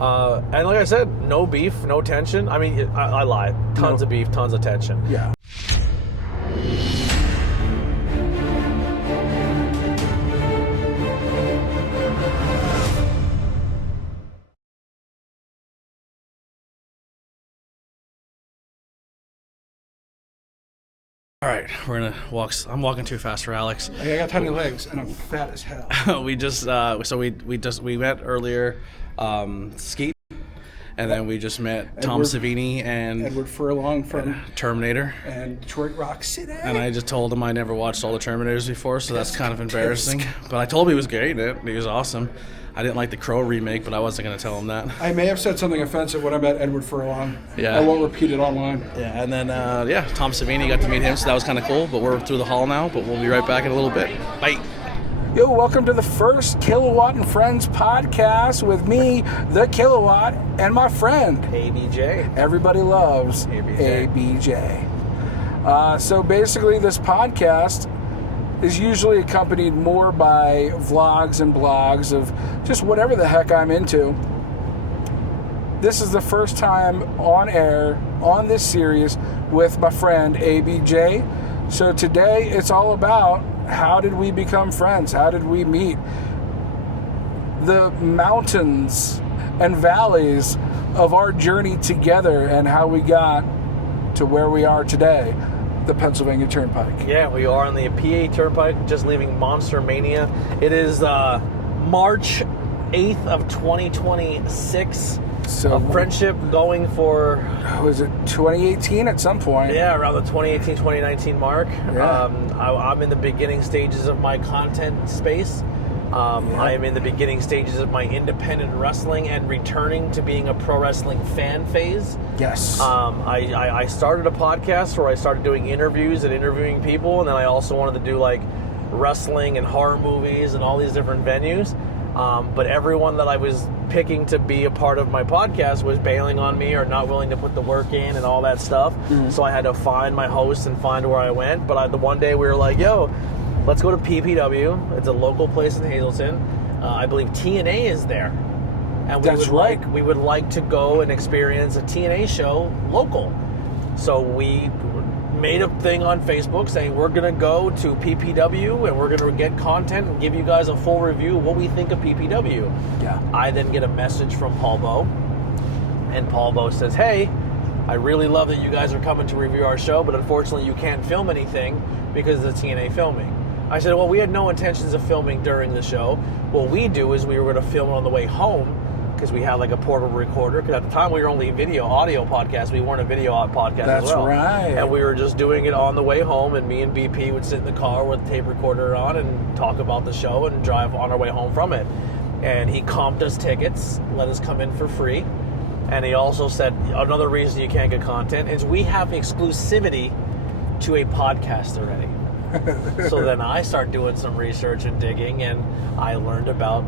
And like I said, no beef, no tension. I mean, I lie. Tons of beef, tons of tension. Yeah. All right, we're gonna walk. I'm walking too fast for Alex. I got tiny legs and I'm fat as hell. we met earlier, Skeet, and then we just met Tom Savini and Edward Furlong from Terminator and Detroit Rock City. And I just told him I never watched all the Terminators before, so that's kind of embarrassing. But I told him he was great in it. He was awesome. I didn't like the Crow remake, but I wasn't going to tell him that. I may have said something offensive when I met Edward Furlong. Yeah. I won't repeat it online. Yeah, and then, Tom Savini, got to meet him, so that was kind of cool. But we're through the hall now, but we'll be right back in a little bit. Bye. Yo, welcome to the first Killa-Watt and Friends podcast with me, the Killa-Watt, and my friend, ABJ. Everybody loves ABJ. So basically, this podcast is usually accompanied more by vlogs and blogs of just whatever the heck I'm into. This is the first time on air on this series with my friend ABJ. So today it's all about how did we become friends? How did we meet? The mountains and valleys of our journey together and how we got to where we are today. The Pennsylvania Turnpike. Yeah, we are on the PA Turnpike, just leaving Monster-Mania. It is March 8th of 2026. So a friendship going for... Was it 2018 at some point? Yeah, around the 2018, 2019 mark. Yeah. I'm in the beginning stages of my content space. I am in the beginning stages of my independent wrestling and returning to being a pro wrestling fan phase. Yes. I started a podcast where I started doing interviews and interviewing people, and then I also wanted to do like wrestling and horror movies and all these different venues. But everyone that I was picking to be a part of my podcast was bailing on me or not willing to put the work in and all that stuff. Mm-hmm. So I had to find my host and find where I went. But the one day we were like, yo, let's go to PPW. It's a local place in Hazleton. I believe TNA is there. And we would like to go and experience a TNA show local. So we made a thing on Facebook saying we're going to go to PPW and we're going to get content and give you guys a full review of what we think of PPW. Yeah. I then get a message from Paul Bowe. And Paul Bowe says, hey, I really love that you guys are coming to review our show, but unfortunately you can't film anything because of the TNA filming. I said, well, we had no intentions of filming during the show. What we do is we were going to film it on the way home because we had like a portable recorder. Because at the time we were only audio podcast. We weren't a video podcast as well. That's right. And we were just doing it on the way home. And me and BP would sit in the car with the tape recorder on and talk about the show and drive on our way home from it. And he comped us tickets, let us come in for free. And he also said another reason you can't get content is we have exclusivity to a podcast already. So then I start doing some research and digging, and I learned about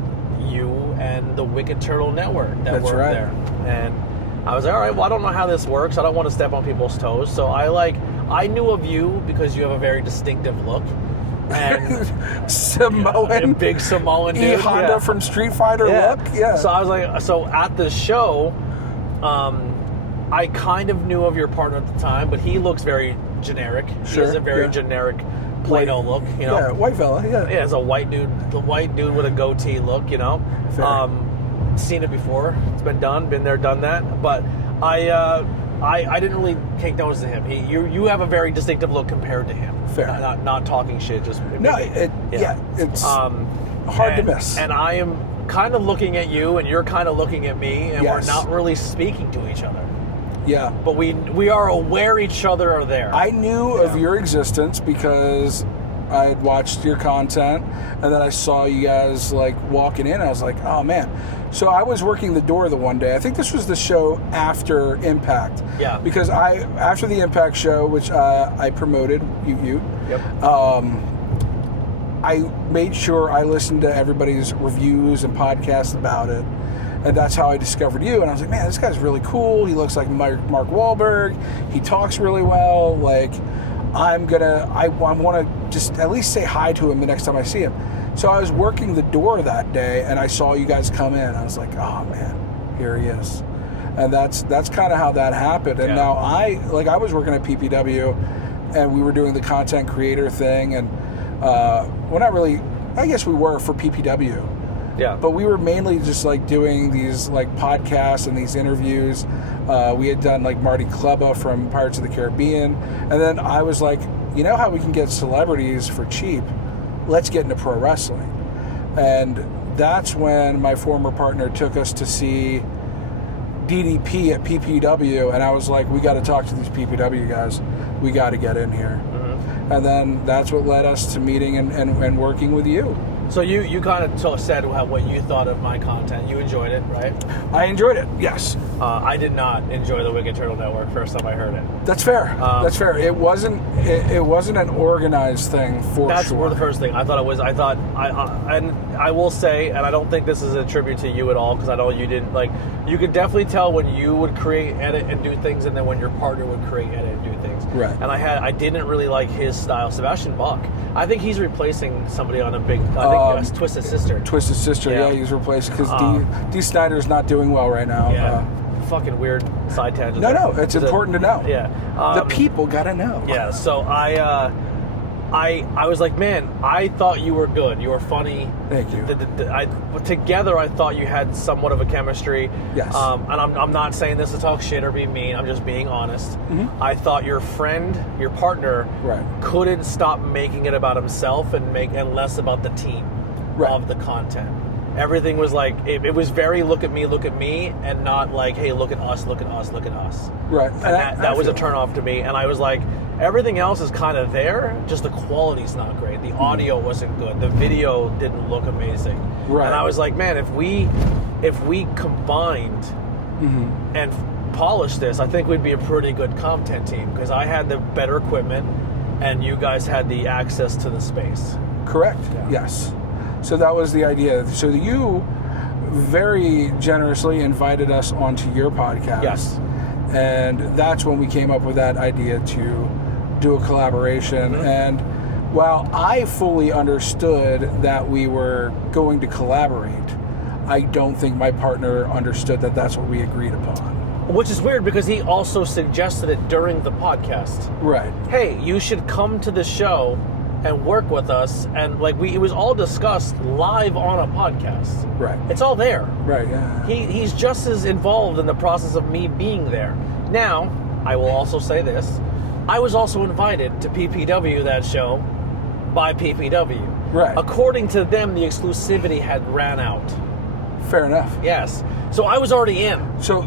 you and the Wicked Turtle Network that worked there. And I was like, all right, well, I don't know how this works. I don't want to step on people's toes. So I knew of you because you have a very distinctive look. And Samoan. A big Samoan dude. Honda from Street Fighter look. Yeah. So I was like, so at the show, I kind of knew of your partner at the time, but he looks very generic. Sure. He has a very generic Play-Doh look, you know. Yeah, white fella, yeah. Yeah, it's a white dude, the white dude with a goatee look, you know. Seen it before. It's been done, been there, done that. But I didn't really take notice of him. You have a very distinctive look compared to him. Fair. Not talking shit, just it's hard to miss. And I am kind of looking at you, and you're kind of looking at me, and we're not really speaking to each other. Yeah. But we are aware each other are there. I knew of your existence because I had watched your content, and then I saw you guys like walking in. I was like, oh man. So I was working the door the one day. I think this was the show after Impact. Yeah. Because after the Impact show, which I promoted, Yep. I made sure I listened to everybody's reviews and podcasts about it. And that's how I discovered you. And I was like, man, this guy's really cool. He looks like Mark Wahlberg. He talks really well. Like, I want to just at least say hi to him the next time I see him. So I was working the door that day, and I saw you guys come in. I was like, oh, man, here he is. And that's kind of how that happened. And now I was working at PPW, and we were doing the content creator thing, and well, not really. I guess we were for PPW. Yeah. But we were mainly just like doing these like podcasts and these interviews. We had done like Marty Kleba from Pirates of the Caribbean, and then I was like, you know how we can get celebrities for cheap? Let's get into pro wrestling. And that's when my former partner took us to see DDP at PPW, and I was like, we got to talk to these PPW guys. We got to get in here. Mm-hmm. And then that's what led us to meeting and working with you. So you kind of said what you thought of my content. You enjoyed it, right? I enjoyed it, yes. I did not enjoy the Wicked Turtle Network first time I heard it. That's fair. That's fair. It wasn't an organized thing for That's sure. the first thing I thought it was. And I will say, and I don't think this is a tribute to you at all, because I know you didn't like. You could definitely tell when you would create, edit, and do things, and then when your partner would create, edit, and do things. Right. And I didn't really like his style. Sebastian Bach. I think he's replacing somebody on a big. I think Twisted Sister. Twisted Sister, yeah, he's replaced because D. Snyder's not doing well right now. Yeah. Fucking weird side tangent. No, it's important to know. Yeah. The people gotta know. Yeah. So I was like, man, I thought you were good. You were funny. Thank you. Together, I thought you had somewhat of a chemistry. Yes. And I'm not saying this to talk shit or be mean. I'm just being honest. Mm-hmm. I thought your friend, your partner, couldn't stop making it about himself and less about the team of the content. Everything was like, it was very look at me, and not like, hey, look at us. Right. And that was a turnoff to me. And I was like, everything else is kind of there, just the quality's not great. The audio wasn't good. The video didn't look amazing. Right. And I was like, man, if we combined and polished this, I think we'd be a pretty good content team, because I had the better equipment and you guys had the access to the space. Correct. Yeah. Yes. So that was the idea. So you very generously invited us onto your podcast. Yes. And that's when we came up with that idea to do a collaboration. Mm-hmm. And while I fully understood that we were going to collaborate, I don't think my partner understood that that's what we agreed upon. Which is weird, because he also suggested it during the podcast. Right. Hey, you should come to the show and work with us, and it was all discussed live on a podcast. Right. It's all there. Right, yeah. He's just as involved in the process of me being there. Now, I will also say this. I was also invited to PPW, that show, by PPW. Right. According to them, the exclusivity had ran out. Fair enough. Yes. So I was already in. So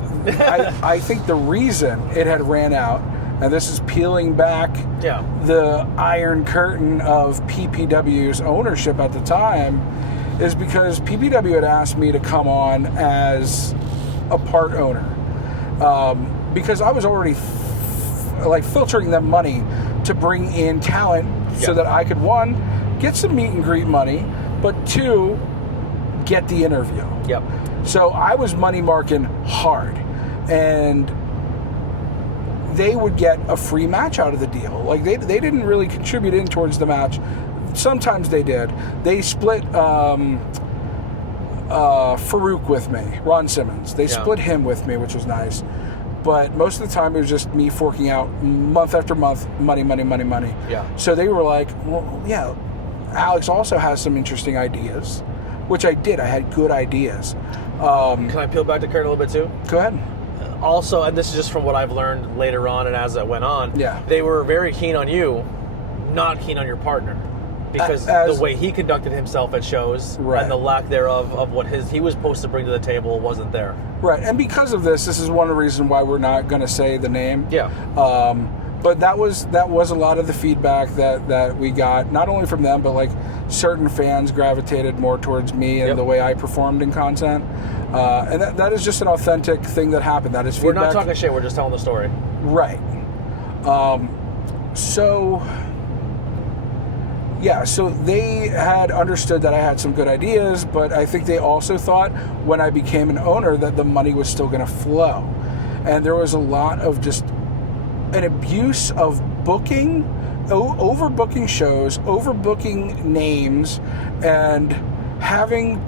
I think the reason it had ran out, and this is peeling back the iron curtain of PPW's ownership at the time, is because PPW had asked me to come on as a part owner. Because I was already filtering them money to bring in talent so that I could, one, get some meet and greet money, but two, get the interview. Yep. So I was money marking hard, and they would get a free match out of the deal. Like they didn't really contribute in towards the match. Sometimes they did. They split Farouk with me, Ron Simmons. They split him with me, which was nice. But most of the time it was just me forking out month after month, money. Yeah. So they were like, well, yeah, Alex also has some interesting ideas, which I did. I had good ideas. Can I peel back the curtain a little bit too? Go ahead. Also, and this is just from what I've learned later on and as it went on, they were very keen on you, not keen on your partner. Because the way he conducted himself at shows and the lack thereof of what he was supposed to bring to the table wasn't there. Right, and because of this is one of the reasons why we're not going to say the name. Yeah. But that was a lot of the feedback that we got, not only from them, but certain fans gravitated more towards me and the way I performed in content. And that is just an authentic thing that happened. That is feedback. We're not talking shit, we're just telling the story. Right. So they had understood that I had some good ideas, but I think they also thought when I became an owner that the money was still going to flow. And there was a lot of just an abuse of booking, overbooking shows, overbooking names, and having,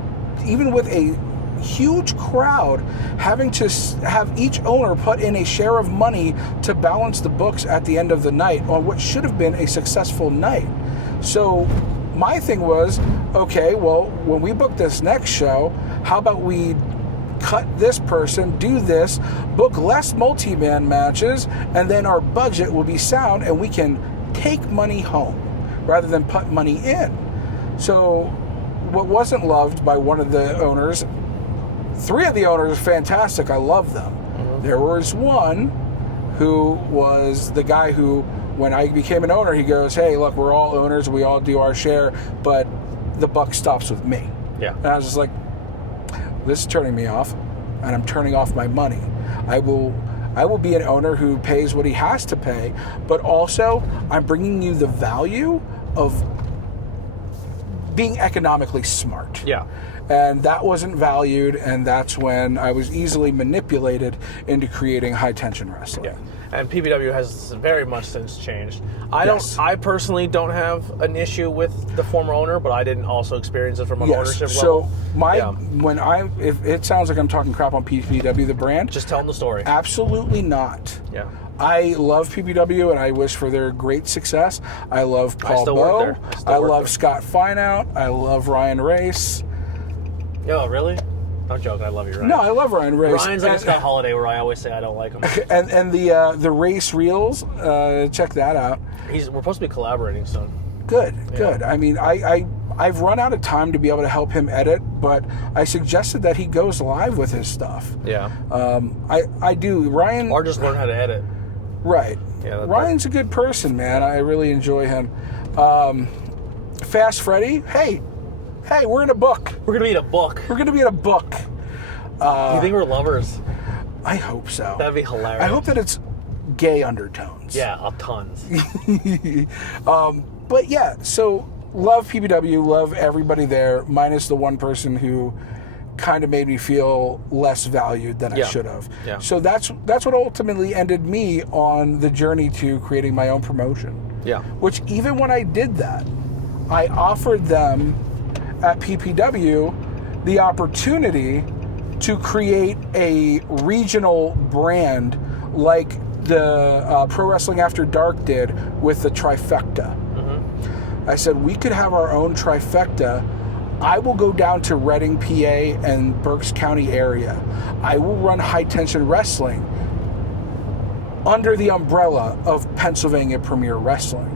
even with a huge crowd having to have each owner put in a share of money to balance the books at the end of the night on what should have been a successful night. So my thing was, okay, well, when we book this next show, how about we cut this person, do this, book less multi-man matches, and then our budget will be sound and we can take money home rather than put money in. So what wasn't loved by one of the owners, 3 of the owners are fantastic, I love them. There was one who was the guy who, when I became an owner, he goes, hey, look, we're all owners, we all do our share, but the buck stops with me. Yeah. And I was just like, this is turning me off, and I'm turning off my money. I will be an owner who pays what he has to pay, but also I'm bringing you the value of being economically smart. Yeah. And that wasn't valued, and that's when I was easily manipulated into creating high-tension wrestling. Yeah. And PPW has very much since changed. Yes. I personally don't have an issue with the former owner, but I didn't also experience it from an ownership so level. if it sounds like I'm talking crap on PPW, the brand, Just tell them the story. absolutely not. Yeah. I love PPW, and I wish for their great success. I love Paul still work Bowe. there. I still I work love there. Scott Fineout. I love Ryan Race. Oh, really? I'm joking. I love you, Ryan. No, I love Ryan Race. Ryan's like a Scott Holiday, where I always say I don't like him. And the Race Reels, check that out. We're supposed to be collaborating soon. Good. I mean, I've run out of time to be able to help him edit, but I suggested that he goes live with his stuff. Yeah. I do. Ryan... Or just learn how to edit. Right. Yeah, Ryan's a good person, man. I really enjoy him. Fast Freddy, hey, we're in a book. We're going to be in a book. We're going to be in a book. Do you think we're lovers? I hope so. That'd be hilarious. I hope that it's gay undertones. Yeah, tons. But yeah, so love PPW, love everybody there, minus the one person who kind of made me feel less valued than I should have. Yeah. So that's what ultimately ended me on the journey to creating my own promotion. Yeah. Which even when I did that, I offered them at PPW the opportunity to create a regional brand like the Pro Wrestling After Dark did with the Trifecta. I said, we could have our own Trifecta. I will go down to Reading, PA, and Berks County area. I will run high-tension wrestling under the umbrella of Pennsylvania Premier Wrestling.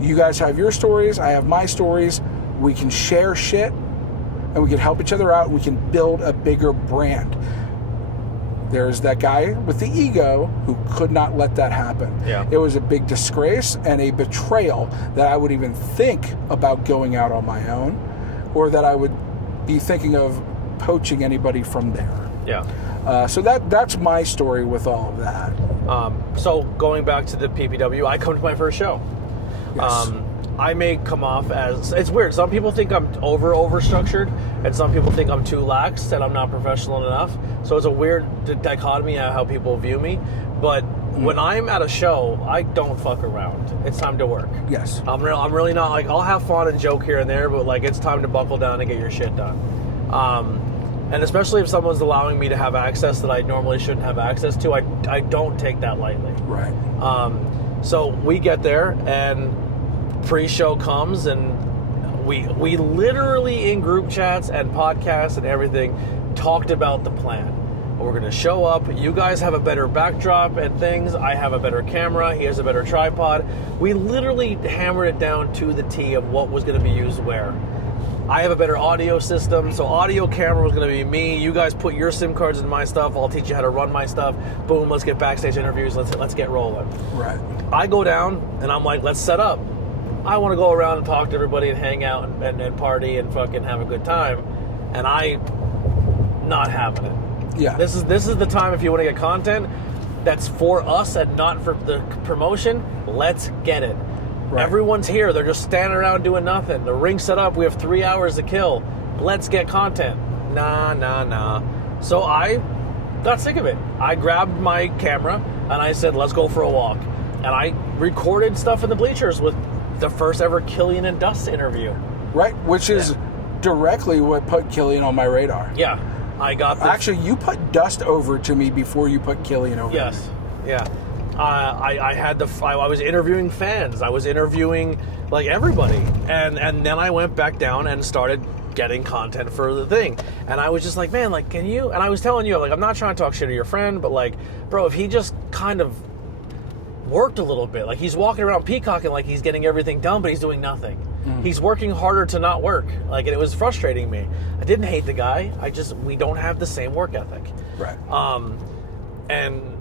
You guys have your stories, I have my stories. We can share shit, and we can help each other out, and we can build a bigger brand. There's that guy with the ego who could not let that happen. Yeah. It was a big disgrace and a betrayal that I would even think about going out on my own, or that I would be thinking of poaching anybody from there. Yeah. So that's my story with all of that. So going back to the PPW, I come to my first show. Yes. I may come off as, it's weird, some people think I'm over-structured, and some people think I'm too lax, and I'm not professional enough. So it's a weird dichotomy of how people view me. But when I'm at a show, I don't fuck around. It's time to work. Yes. I'm really not, like, I'll have fun and joke here and there, but, like, it's time to buckle down and get your shit done. And especially if someone's allowing me to have access that I normally shouldn't have access to, I don't take that lightly. Right. So we get there, and pre-show comes, and we literally in group chats and podcasts and everything talked about the plan. We're going to show up. You guys have a better backdrop and things. I have a better camera. He has a better tripod. We literally hammered it down to the T of what was going to be used where. I have a better audio system, so audio camera was going to be me. You guys put your SIM cards in my stuff. I'll teach you how to run my stuff. Boom, let's get backstage interviews. Let's get rolling. Right. I go down, and I'm like, let's set up. I want to go around and talk to everybody and hang out and party and fucking have a good time, and I not having it. Yeah. This is the time if you want to get content that's for us and not for the promotion. Let's get it. Right. Everyone's here. They're just standing around doing nothing. The ring's set up. We have 3 hours to kill. Let's get content. Nah. So I got sick of it. I grabbed my camera and I said, let's go for a walk. And I recorded stuff in the bleachers with the first ever Killian and Dust interview. Right, which is directly what put Killian on my radar. Yeah, I got. Actually, you put Dust over to me before you put Killian over. Yes. To me. Yeah. I was interviewing fans. I was interviewing like everybody, and then I went back down and started getting content for the thing. And I was just like, man, like, can you? And I was telling you, like, I'm not trying to talk shit to your friend, but like, bro, if he just kind of worked a little bit, like he's walking around peacocking like he's getting everything done, but he's doing nothing. He's working harder to not work. Like, and it was frustrating me. I didn't hate the guy. We don't have the same work ethic. Right. And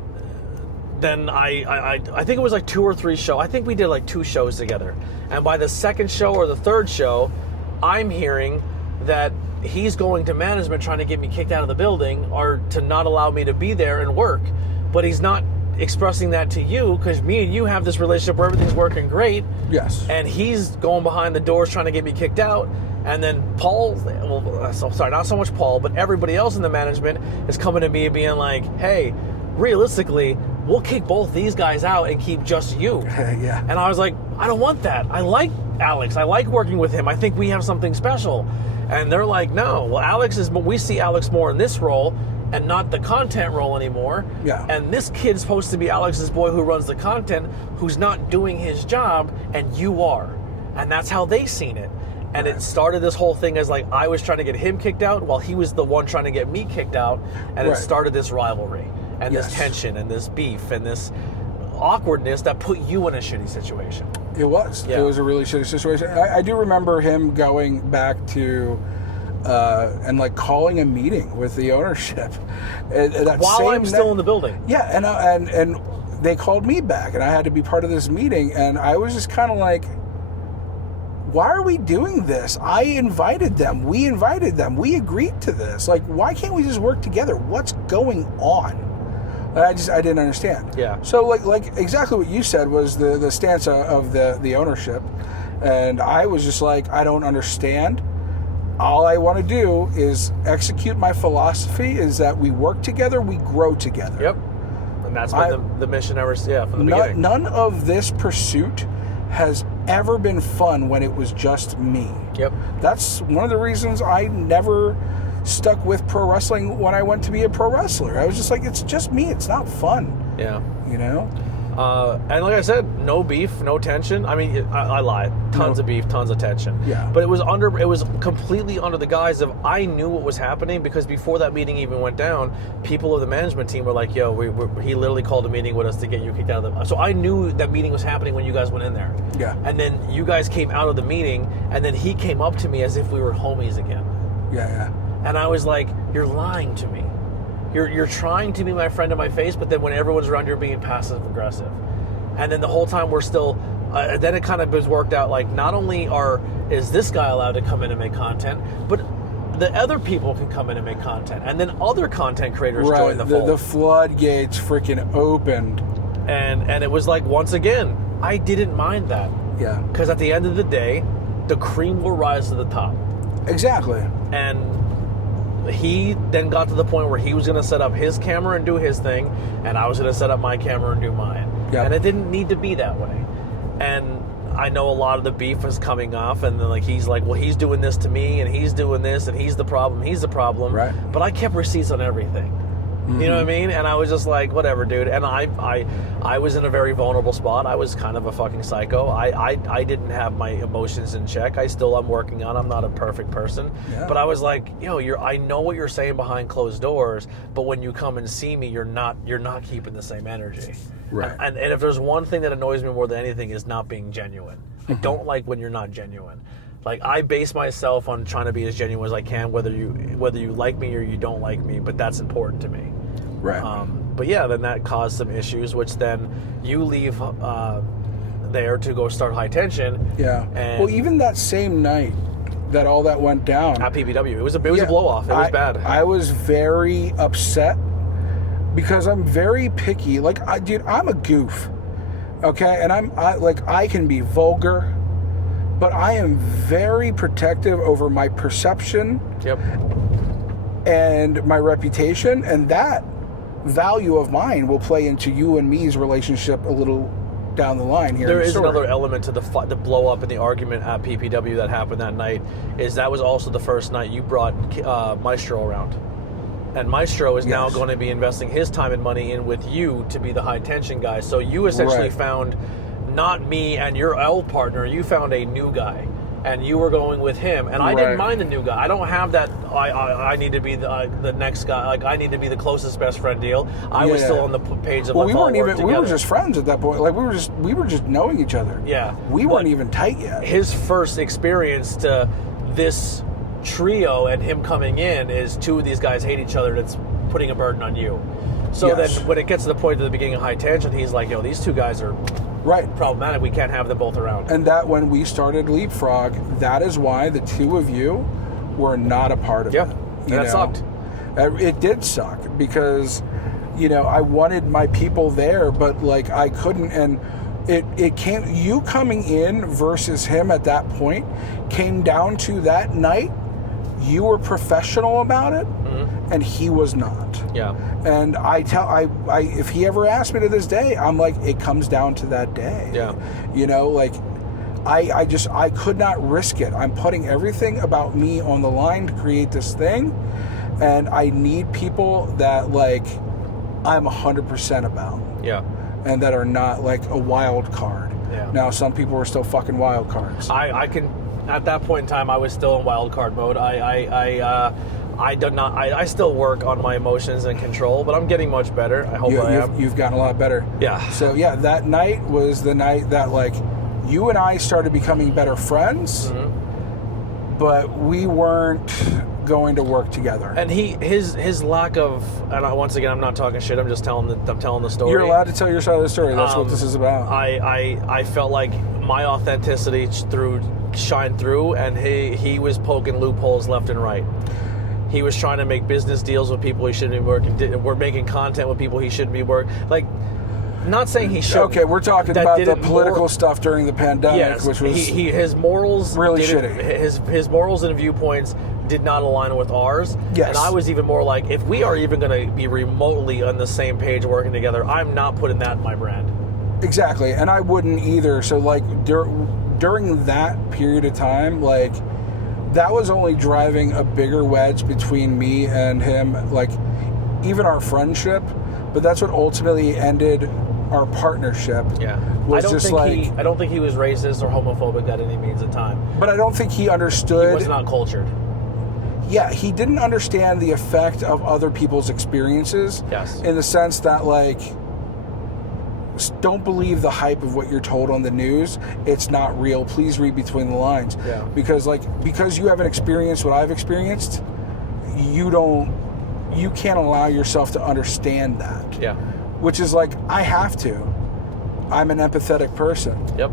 then I think it was like 2 or 3 shows. I think we did like 2 shows together. And by the second show or the third show, I'm hearing that he's going to management trying to get me kicked out of the building or to not allow me to be there and work. But he's not expressing that to you because me and you have this relationship where everything's working great. Yes. And he's going behind the doors trying to get me kicked out. And then Paul, sorry, not so much Paul, but everybody else in the management is coming to me being like, hey, realistically, we'll kick both these guys out and keep just you. Yeah. And I was like, I don't want that. I like Alex. I like working with him. I think we have something special. And they're like, no. Well, we see Alex more in this role and not the content role anymore. Yeah. And this kid's supposed to be Alex's boy who runs the content, who's not doing his job, and you are. And that's how they seen it. And It started this whole thing as like I was trying to get him kicked out while he was the one trying to get me kicked out. And It started this rivalry and this tension and this beef and this awkwardness that put you in a shitty situation. It was. Yeah. It was a really shitty situation. I do remember him going back to and like calling a meeting with the ownership. While I'm still in the building. Yeah, and they called me back, and I had to be part of this meeting, and I was just kind of like, why are we doing this? I invited them. We invited them. We agreed to this. Like, why can't we just work together? What's going on? I didn't understand. Yeah. So like exactly what you said was the stance of the ownership, and I was just like, I don't understand. All I want to do is execute my philosophy is that we work together, we grow together. Yep. And that's been the mission ever, from the beginning. None of this pursuit has ever been fun when it was just me. Yep. That's one of the reasons I never stuck with pro wrestling when I went to be a pro wrestler. I was just like, it's just me. It's not fun. Yeah. You know? And like I said, no beef, no tension. I mean, I lied. Tons of beef, tons of tension. Yeah. But it was completely under the guise of I knew what was happening because before that meeting even went down, people of the management team were like, yo, he literally called a meeting with us to get you kicked out of the... So I knew that meeting was happening when you guys went in there. Yeah. And then you guys came out of the meeting, and then he came up to me as if we were homies again. Yeah. And I was like, you're lying to me. You're trying to be my friend in my face, but then when everyone's around, you're being passive aggressive. And then the whole time we're still, then it kind of was worked out like not only is this guy allowed to come in and make content, but the other people can come in and make content. And then other content creators join the fold. The floodgates freaking opened. And it was like, once again, I didn't mind that. Yeah. Because at the end of the day, the cream will rise to the top. Exactly. And he then got to the point where he was going to set up his camera and do his thing, and I was going to set up my camera and do mine. Yep. And it didn't need to be that way. And I know a lot of the beef is coming off, and then like he's like, well, he's doing this to me, and he's doing this, and he's the problem. Right. But I kept receipts on everything. Mm-hmm. You know what I mean? And I was just like, whatever, dude. And I was in a very vulnerable spot. I was kind of a fucking psycho. I didn't have my emotions in check. I'm working on. I'm not a perfect person. Yeah. But I was like, yo, I know what you're saying behind closed doors, but when you come and see me, you're not keeping the same energy. Right. And if there's one thing that annoys me more than anything is not being genuine. I don't like when you're not genuine. Like, I base myself on trying to be as genuine as I can, whether you like me or you don't like me, but that's important to me. Right. But yeah, then that caused some issues, which then you leave there to go start High Tension. Yeah. And well, even that same night that all that went down at PBW, it was a blow off. It was bad. I was very upset because I'm very picky. Like, dude, I'm a goof. Okay, and I can be vulgar, but I am very protective over my perception. Yep. And my reputation, and that value of mine will play into you and me's relationship a little down the line here. There is another element to the blow up in the argument at PPW that happened that night. Is that was also the first night you brought Maestro around, and Maestro is now going to be investing his time and money in with you to be the high tension guy. So you essentially found not me and your old partner. You found a new guy. And you were going with him, and I didn't mind the new guy. I don't have that. I need to be the next guy. Like I need to be the closest best friend deal. I was still on the page of. Well, we weren't even. We were just friends at that point. Like we were just knowing each other. Yeah, we weren't even tight yet. His first experience to this trio and him coming in is two of these guys hate each other. That's putting a burden on you. So then when it gets to the point at the beginning of High Tension, he's like, "Yo, these two guys are." Problematic. We can't have them both around. And that when we started Leapfrog, that is why the two of you were not a part of it. Yeah, that sucked. It did suck because, I wanted my people there, but like I couldn't. And it came, you coming in versus him at that point came down to that night. You were professional about it, and he was not. Yeah. And if he ever asked me to this day, I'm like, it comes down to that day. Yeah. I could not risk it. I'm putting everything about me on the line to create this thing, and I need people that like I'm 100% about. Yeah. And that are not like a wild card. Yeah. Now some people are still fucking wild cards. I can. At that point in time, I was still in wild card mode. I still work on my emotions and control, but I'm getting much better. I hope I am. You've gotten a lot better. Yeah. So yeah, that night was the night that like you and I started becoming better friends, but we weren't going to work together. And his lack of, and once again, I'm not talking shit. I'm just telling the story. You're allowed to tell your side of the story. That's what this is about. I felt like my authenticity shined through, and he was poking loopholes left and right. He was trying to make business deals with people he shouldn't be working. We're making content with people he shouldn't be working. Like, not saying he should. Okay, we're talking about the political stuff during the pandemic, which was his morals really shitty. His morals and viewpoints did not align with ours. Yes. And I was even more like, if we are even going to be remotely on the same page working together, I'm not putting that in my brand. Exactly, and I wouldn't either. So like during that period of time, like that was only driving a bigger wedge between me and him, like even our friendship, but that's what ultimately ended our partnership. Yeah. Was I don't think he was racist or homophobic at any means of time. But I don't think he understood. He was not cultured. Yeah, he didn't understand the effect of other people's experiences. Yes. In the sense that like, don't believe the hype of what you're told on the news. It's not real. Please read between the lines. Yeah. Because you haven't experienced what I've experienced, you can't allow yourself to understand that. Yeah. Which is like, I have to. I'm an empathetic person. Yep.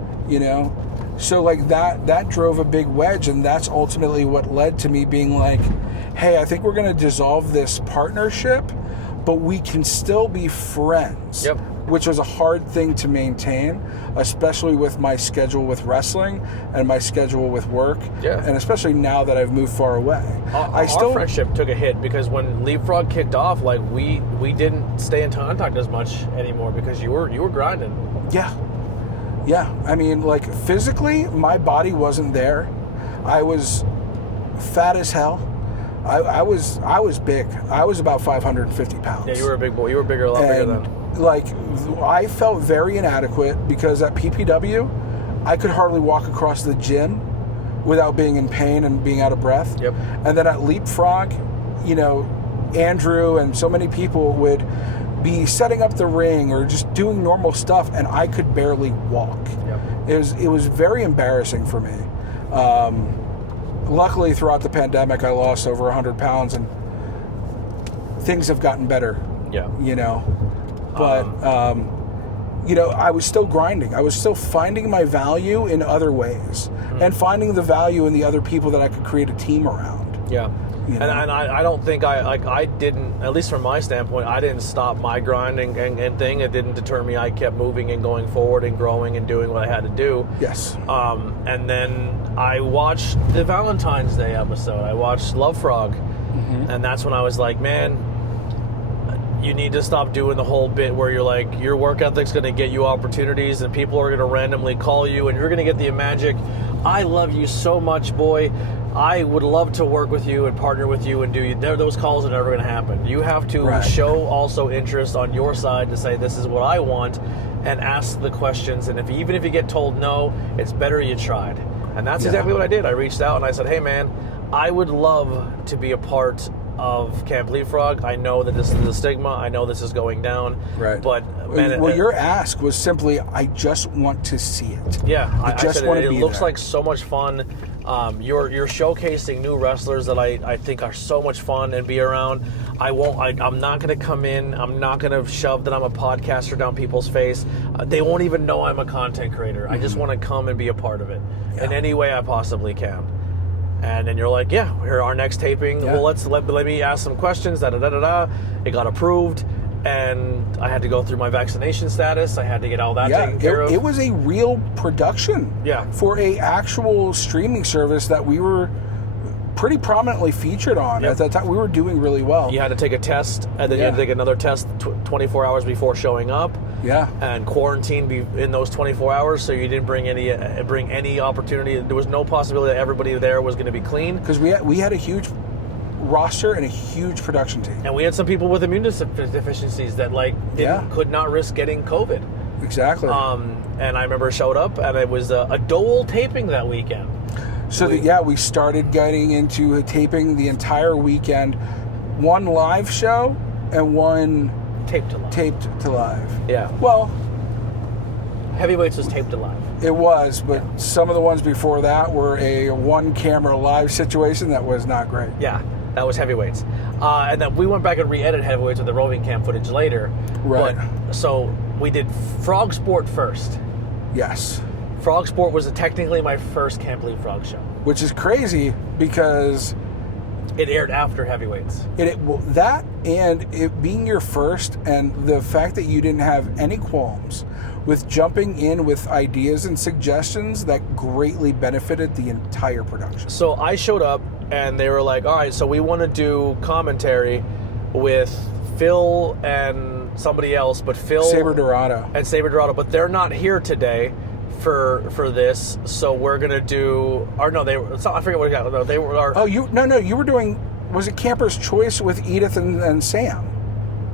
So like that drove a big wedge, and that's ultimately what led to me being like, hey, I think we're going to dissolve this partnership, but we can still be friends. Yep. Which was a hard thing to maintain, especially with my schedule with wrestling and my schedule with work. Yeah. And especially now that I've moved far away. Our friendship took a hit because when Leapfrog kicked off, like we didn't stay in contact as much anymore because you were grinding. Yeah. Yeah. I mean, like physically, my body wasn't there. I was fat as hell. I was big. I was about 550 pounds. Yeah, you were a big boy. You were bigger, a lot bigger than. Like, I felt very inadequate because at PPW, I could hardly walk across the gym without being in pain and being out of breath. Yep. And then at Leapfrog, Andrew and so many people would be setting up the ring or just doing normal stuff, and I could barely walk. Yep. It was very embarrassing for me. Luckily, throughout the pandemic, I lost over 100 pounds, and things have gotten better. Yeah. But, I was still grinding. I was still finding my value in other ways and finding the value in the other people that I could create a team around. Yeah. And I don't think I didn't, at least from my standpoint, I didn't stop my grinding and thing. It didn't deter me. I kept moving and going forward and growing and doing what I had to do. Yes. And then I watched the Valentine's Day episode. I watched Leapfrog. And that's when I was like, man, you need to stop doing the whole bit where you're like, your work ethic's going to get you opportunities and people are going to randomly call you and you're going to get the magic. I love you so much, boy. I would love to work with you and partner with you and do those calls are never going to happen. You have to show also interest on your side to say, this is what I want, and ask the questions. And even if you get told no, it's better you tried. And that's exactly what I did. I reached out and I said, hey man, I would love to be a part of Camp Leapfrog. I know that this is the stigma. I know this is going down. Right. But man, your ask was simply, I just want to see it. Yeah. I just want to be it looks there. like so much fun. You're showcasing new wrestlers that I think are so much fun and be around. I'm not going to come in. I'm not going to shove that I'm a podcaster down people's face. They won't even know I'm a content creator. I just want to come and be a part of it in any way I possibly can. And then you're like, yeah, here our next taping. Yeah. Well, let me ask some questions. It got approved, and I had to go through my vaccination status. I had to get all that taken care of. It was a real production. Yeah. For a actual streaming service that we were pretty prominently featured on at that time. We were doing really well. You had to take a test, and then you had to take another test 24 hours before showing up. Yeah. And quarantine in those 24 hours, so you didn't bring any opportunity. There was no possibility that everybody there was going to be clean. Because we had a huge roster and a huge production team. And we had some people with immune deficiencies that could not risk getting COVID. Exactly. And I remember showed up, and it was a dual taping that weekend. So we started getting into taping the entire weekend, one live show and one taped to live. Yeah. Well, Heavyweights was taped to live. It was, but some of the ones before that were a one-camera live situation that was not great. Yeah, that was Heavyweights. And then we went back and re-edited Heavyweights with the roving cam footage later. Right. But, so we did Frog Sport first. Yes. Frog Sport was technically my first Camp Leapfrog show. Which is crazy because it aired after Heavyweights. That and it being your first, and the fact that you didn't have any qualms with jumping in with ideas and suggestions that greatly benefited the entire production. So I showed up and they were like, all right, so we want to do commentary with Phil and somebody else, but Phil Saber Dorado, but they're not here today for this, so we're gonna do. Or no, I forget what it got. No, they were. You were doing. Was it Camper's Choice with Edith and Sam?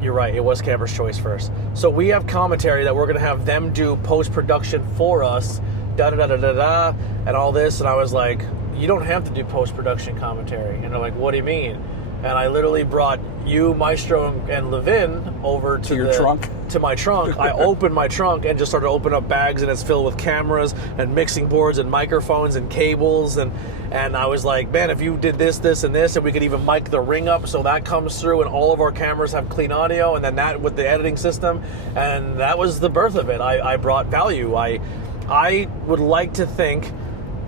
You're right. It was Camper's Choice first. So we have commentary that we're gonna have them do post production for us, and all this. And I was like, you don't have to do post production commentary. And they're like, what do you mean? And I literally brought you, Maestro, and Levin over to your trunk. To my trunk. I opened my trunk and just started opening up bags, and it's filled with cameras and mixing boards and microphones and cables. And I was like, man, if you did this, and this, and we could even mic the ring up so that comes through, and all of our cameras have clean audio, and then that with the editing system, and that was the birth of it. I brought value. I would like to think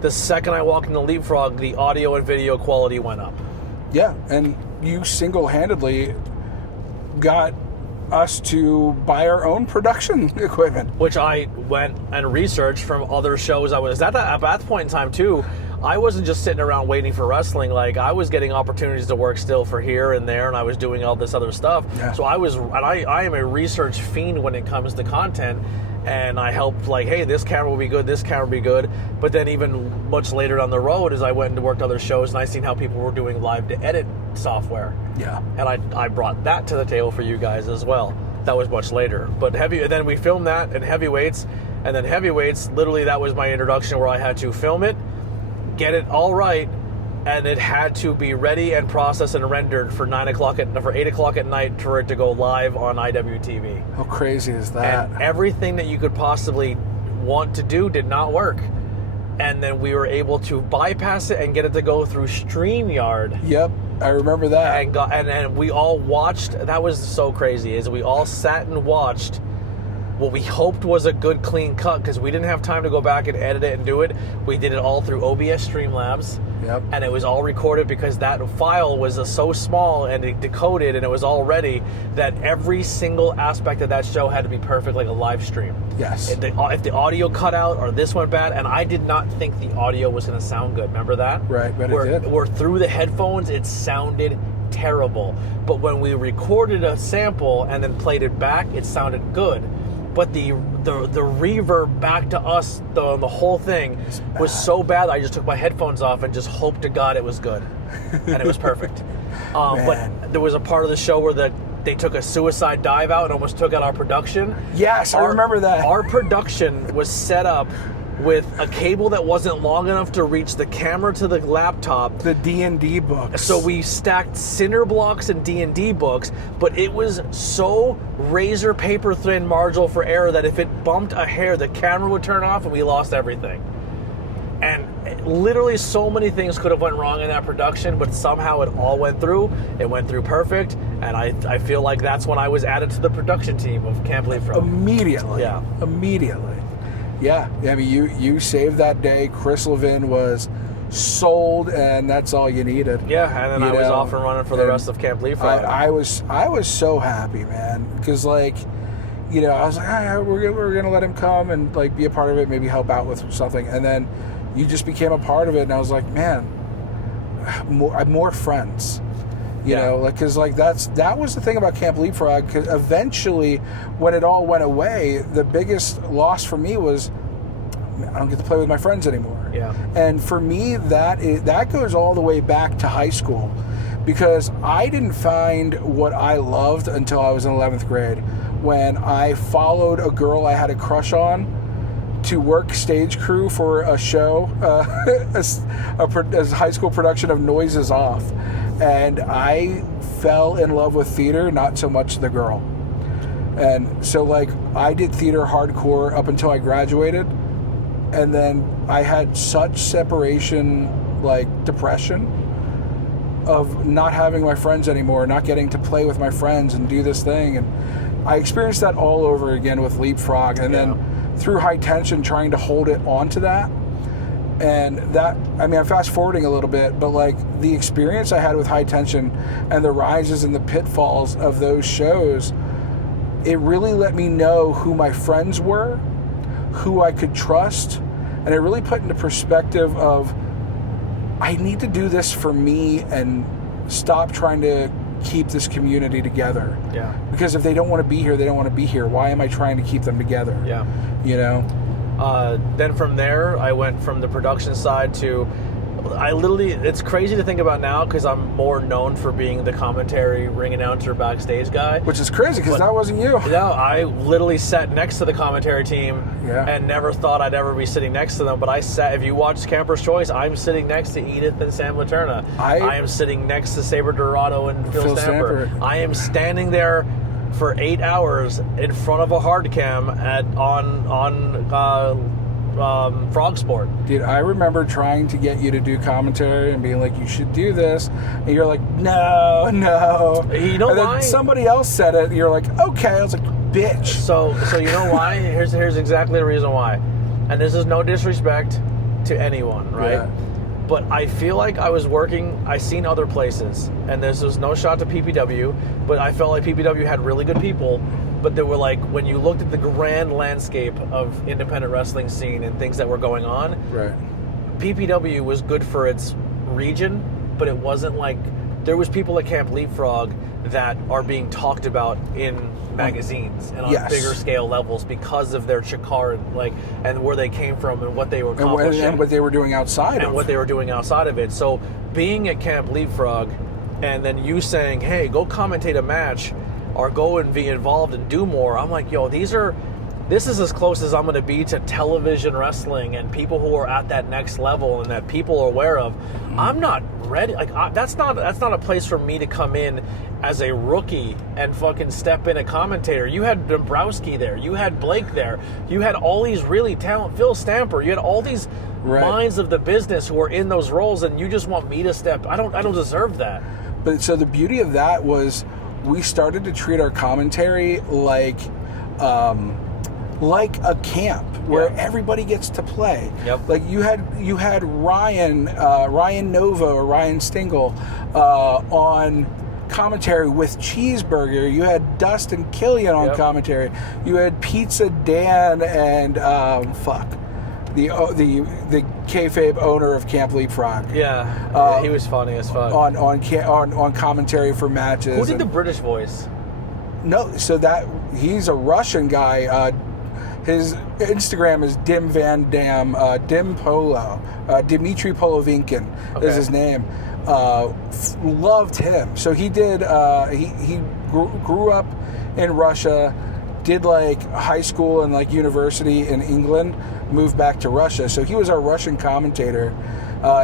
the second I walked into Leapfrog, the audio and video quality went up. Yeah, and you single-handedly got us to buy our own production equipment. Which I went and researched from other shows. I was at that point in time, too. I wasn't just sitting around waiting for wrestling. Like, I was getting opportunities to work still for here and there, and I was doing all this other stuff. Yeah. So I am a research fiend when it comes to content. And I helped, like, hey, this camera will be good, this camera will be good. But then even much later down the road, as I went and worked other shows, and I seen how people were doing live to edit software. Yeah. And I brought that to the table for you guys as well. That was much later. But then we filmed that in Heavyweights. And then Heavyweights, literally that was my introduction where I had to film it, get it all right, and it had to be ready and processed and rendered for 8 o'clock at night for it to go live on IWTV. How crazy is that? And everything that you could possibly want to do did not work. And then we were able to bypass it and get it to go through StreamYard. Yep, I remember that. And we all watched. That was so crazy. Is we all sat and watched what we hoped was a good clean cut, because we didn't have time to go back and edit it and do it. We did it all through OBS Streamlabs. Yep. And it was all recorded because that file was so small and it decoded and it was all ready that every single aspect of that show had to be perfect, like a live stream. Yes. If the audio cut out or this went bad, and I did not think the audio was going to sound good. Remember that? Right, but it did. Where through the headphones, it sounded terrible. But when we recorded a sample and then played it back, it sounded good. But the reverb back to us, the whole thing was so bad I just took my headphones off and just hoped to God it was good. And it was perfect. But there was a part of the show where they took a suicide dive out and almost took out our production. Yes, I remember that. Our production was set up with a cable that wasn't long enough to reach the camera to the laptop. The D&D books. So we stacked cinder blocks and D&D books, but it was so razor paper thin marginal for error that if it bumped a hair, the camera would turn off and we lost everything. And literally so many things could have went wrong in that production, but somehow it all went through. It went through perfect, and I feel like that's when I was added to the production team of Camp Leapfrog. Immediately. Yeah. Immediately. Yeah. I mean, you saved that day. Chris Levin was sold, and that's all you needed. Yeah, and then I was off and running for the rest of Camp Leapfrog. I was so happy, man, because I was like, we're gonna let him come and like be a part of it, maybe help out with something, and then you just became a part of it, and I was like, man, more friends. You know, like, because like that was the thing about Camp Leapfrog. Because eventually, when it all went away, the biggest loss for me was I don't get to play with my friends anymore. Yeah. And for me, that goes all the way back to high school, because I didn't find what I loved until I was in 11th grade, when I followed a girl I had a crush on to work stage crew for a show, a high school production of Noises Off. And I fell in love with theater, not so much the girl. And so, like, I did theater hardcore up until I graduated. And then I had such separation, like, depression of not having my friends anymore, not getting to play with my friends and do this thing. And I experienced that all over again with Leapfrog. And then through High Tension, trying to hold it onto that. And that, I mean, I'm fast forwarding a little bit, but like the experience I had with High Tension and the rises and the pitfalls of those shows, it really let me know who my friends were, who I could trust, and it really put into perspective of, I need to do this for me and stop trying to keep this community together. Yeah. Because if they don't want to be here, they don't want to be here. Why am I trying to keep them together? Yeah. You know? Then from there, I went from the production side to, it's crazy to think about now because I'm more known for being the commentary ring announcer backstage guy. Which is crazy because that wasn't you. No, I literally sat next to the commentary team and never thought I'd ever be sitting next to them. But I sat, if you watch Camper's Choice, I'm sitting next to Edith and Sam Laterna. I am sitting next to Saber Dorado and Phil Stamper. I am standing there for 8 hours in front of a hard cam on Frog Sport. Dude, I remember trying to get you to do commentary and being like, you should do this, and you're like, no. You know and why? Then somebody else said it, and you're like, okay. I was like, bitch. So you know why? Here's exactly the reason why. And this is no disrespect to anyone, right? Yeah. But I feel like I seen other places, and this was no shot to PPW, but I felt like PPW had really good people, but they were like, when you looked at the grand landscape of independent wrestling scene and things that were going on, right? PPW was good for its region, but it wasn't like, there was people at Camp Leapfrog that are being talked about in magazines and on bigger scale levels because of their chikar and where they came from and what they were accomplishing and what they were doing outside of it. So being at Camp Leapfrog and then you saying, hey, go commentate a match or go and be involved and do more, I'm like, yo, this is as close as I'm going to be to television wrestling and people who are at that next level and that people are aware of. I'm not ready. That's not a place for me to come in as a rookie and fucking step in a commentator. You had Dombrowski there. You had Blake there. You had all these really talented, Phil Stamper. You had all these minds of the business who are in those roles, and you just want me to step. I don't deserve that. But so the beauty of that was we started to treat our commentary like a camp where everybody gets to play. Yep. Like you had Ryan Nova or Ryan Stingle on commentary with Cheeseburger. You had Dustin Killian on commentary. You had Pizza Dan and the kayfabe owner of Camp Leapfrog. Yeah, he was funny as fuck. On commentary for matches. Who did the British voice? No, so he's a Russian guy. His Instagram is Dim Van Dam, Dim Polo, Dmitry Polovinkin is his name. Loved him. So he did. He grew up in Russia, did like high school and like university in England, moved back to Russia. So he was our Russian commentator.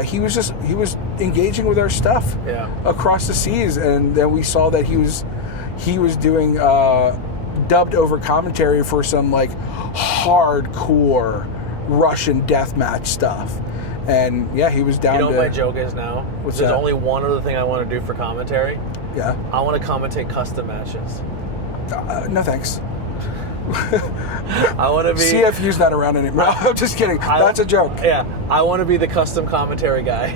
He was engaging with our stuff across the seas, and then we saw that he was doing dubbed over commentary for some like hardcore Russian deathmatch stuff. And yeah, he was down. You know what my joke is now? There's only one other thing I want to do for commentary. Yeah. I want to commentate custom matches. No thanks. I want to be. CFU's not around anymore. No, I'm just kidding. That's a joke. Yeah, I want to be the custom commentary guy.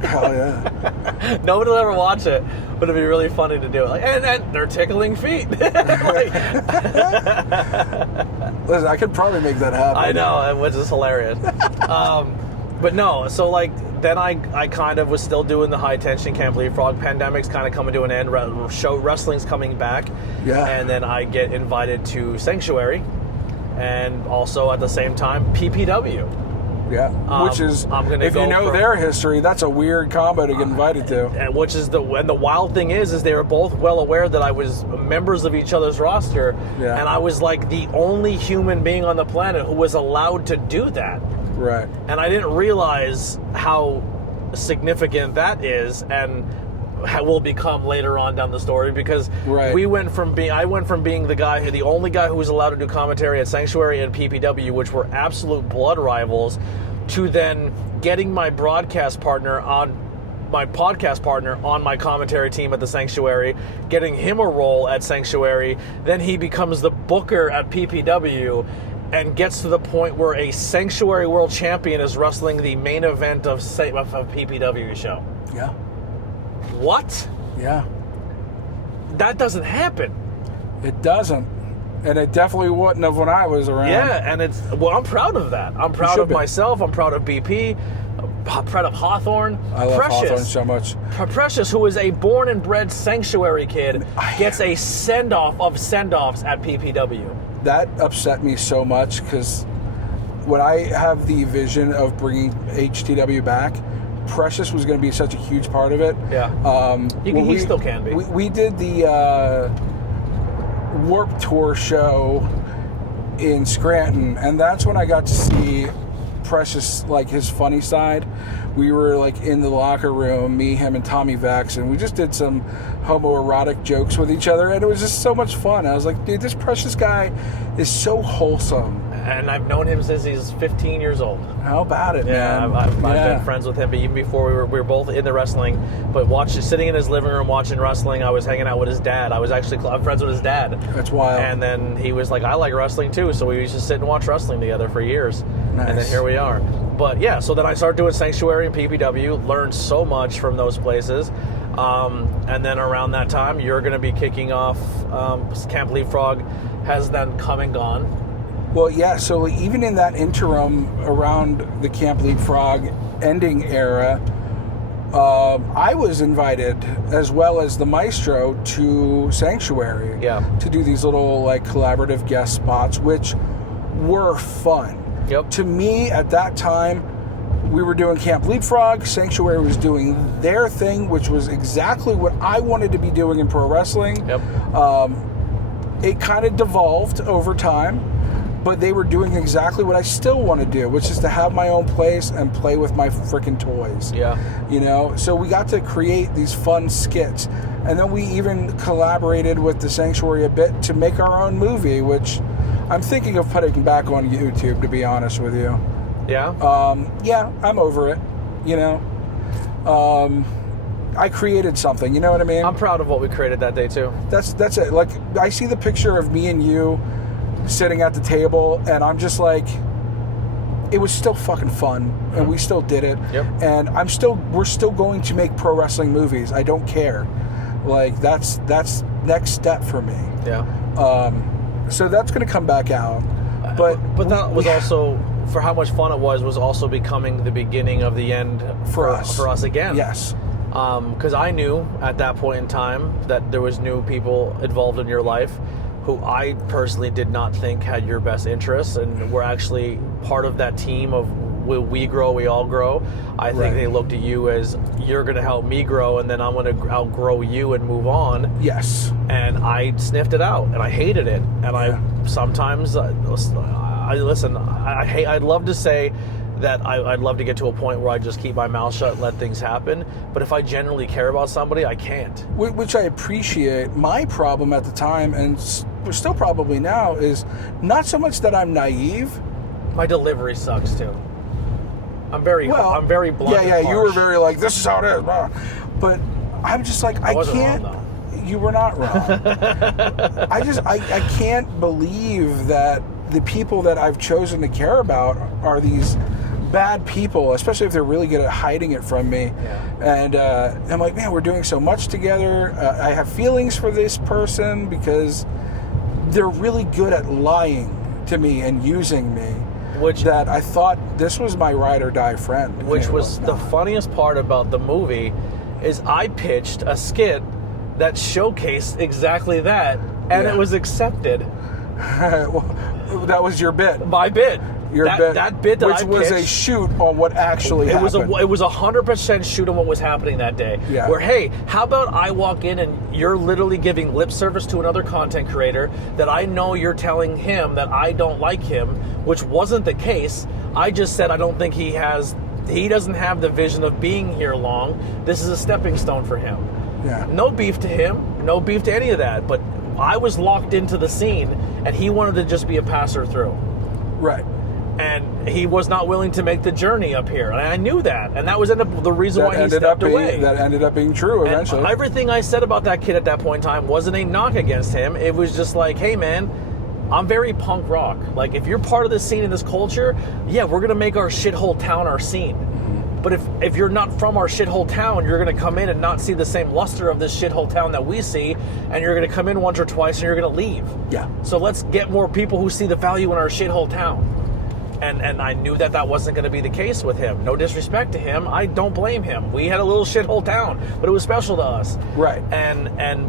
Hell yeah. Nobody will ever watch it, but it'd be really funny to do it. Like, and they're tickling feet. Listen, I could probably make that happen. I know, which is hilarious. But no, so like then I kind of was still doing the high tension Camp Leapfrog. Pandemic's kind of coming to an end. Wrestling's coming back. Yeah. And then I get invited to Sanctuary, and also at the same time PPW. Yeah, which is, if you know their history, that's a weird combo to get invited to. And which is the wild thing is they were both well aware that I was members of each other's roster, and I was like the only human being on the planet who was allowed to do that. Right. And I didn't realize how significant that is, and will become later on down the story, because I went from being the only guy who was allowed to do commentary at Sanctuary and PPW, which were absolute blood rivals, to then getting my podcast partner on my commentary team at the Sanctuary, getting him a role at Sanctuary. Then he becomes the booker at PPW and gets to the point where a Sanctuary world champion is wrestling the main event of PPW show. Yeah. What? Yeah. That doesn't happen. It doesn't. And it definitely wouldn't have when I was around. Yeah, and I'm proud of that. I'm proud of myself. I'm proud of BP. I'm proud of Hawthorne. I love Hawthorne so much. Precious, who is a born and bred Sanctuary kid, gets a send-off of send-offs at PPW. That upset me so much, because when I have the vision of bringing HTW back, Precious was going to be such a huge part of it. Yeah. He still can be. We did the Warp Tour show in Scranton, and that's when I got to see Precious, like his funny side. We were like in the locker room, me, him, and Tommy Vex, and we just did some homoerotic jokes with each other, and it was just so much fun. I was like, dude, this Precious guy is so wholesome. And I've known him since he's 15 years old. How about it, man? I've been friends with him, but even before we were both into wrestling. But sitting in his living room watching wrestling, I was hanging out with his dad. I'm friends with his dad. That's wild. And then he was like, I like wrestling too. So we used to sit and watch wrestling together for years. Nice. And then here we are. But yeah, so then I started doing Sanctuary and PPW, learned so much from those places. And then around that time, you're going to be kicking off Camp Leapfrog has then come and gone. Well, yeah, so even in that interim around the Camp Leapfrog ending era, I was invited, as well as the Maestro, to Sanctuary to do these little like collaborative guest spots, which were fun. Yep. To me, at that time, we were doing Camp Leapfrog, Sanctuary was doing their thing, which was exactly what I wanted to be doing in pro wrestling. Yep. It kind of devolved over time, but they were doing exactly what I still want to do, which is to have my own place and play with my freaking toys. Yeah. You know, so we got to create these fun skits. And then we even collaborated with the Sanctuary a bit to make our own movie, which I'm thinking of putting back on YouTube, to be honest with you. Yeah? Yeah, I'm over it, you know. I created something, you know what I mean? I'm proud of what we created that day, too. That's it. Like, I see the picture of me and you sitting at the table, and I'm just like, it was still fucking fun, and we still did it. Yep. And we're still going to make pro wrestling movies. I don't care. Like, that's next step for me. Yeah. So that's going to come back out. But that was also for how much fun it was also becoming the beginning of the end for us again. Yes. Because I knew at that point in time that there was new people involved in your life who I personally did not think had your best interests, and were actually part of that team of we grow, we all grow. I think they looked at you as, you're going to help me grow, and then I'm going to outgrow you and move on. Yes. And I sniffed it out, and I hated it. And I sometimes, I'd love to say that I'd love to get to a point where I just keep my mouth shut and let things happen. But if I genuinely care about somebody, I can't. Which I appreciate. My problem at the time, and still probably now, is not so much that I'm naive. My delivery sucks too. I'm very blunt. Yeah, you were very like, this is how it is. But I'm just like, I can't. Wrong, though. You were not wrong. I can't believe that the people that I've chosen to care about are these bad people, especially if they're really good at hiding it from me. Yeah. And I'm like, man, we're doing so much together. I have feelings for this person because they're really good at lying to me and using me. That I thought this was my ride or die friend. Which was the funniest part about the movie, is I pitched a skit that showcased exactly that, and it was accepted. Well, that was your bit. My bit. That bit that which I was pitched, a shoot on what actually happened. It was 100% shoot on what was happening that day. Yeah. Where, hey, how about I walk in and you're literally giving lip service to another content creator that I know you're telling him that I don't like him, which wasn't the case. I just said I don't think he doesn't have the vision of being here long. This is a stepping stone for him. Yeah. No beef to him, no beef to any of that, but I was locked into the scene and he wanted to just be a passer through. Right. And he was not willing to make the journey up here. And I knew that. And that was the reason why he stepped away. That ended up being true eventually. And everything I said about that kid at that point in time wasn't a knock against him. It was just like, hey, man, I'm very punk rock. Like, if you're part of this scene and this culture, yeah, we're going to make our shithole town our scene. But if you're not from our shithole town, you're going to come in and not see the same luster of this shithole town that we see, and you're going to come in once or twice and you're going to leave. Yeah. So let's get more people who see the value in our shithole town. And I knew that wasn't going to be the case with him. No disrespect to him. I don't blame him. We had a little shithole town, but it was special to us. Right.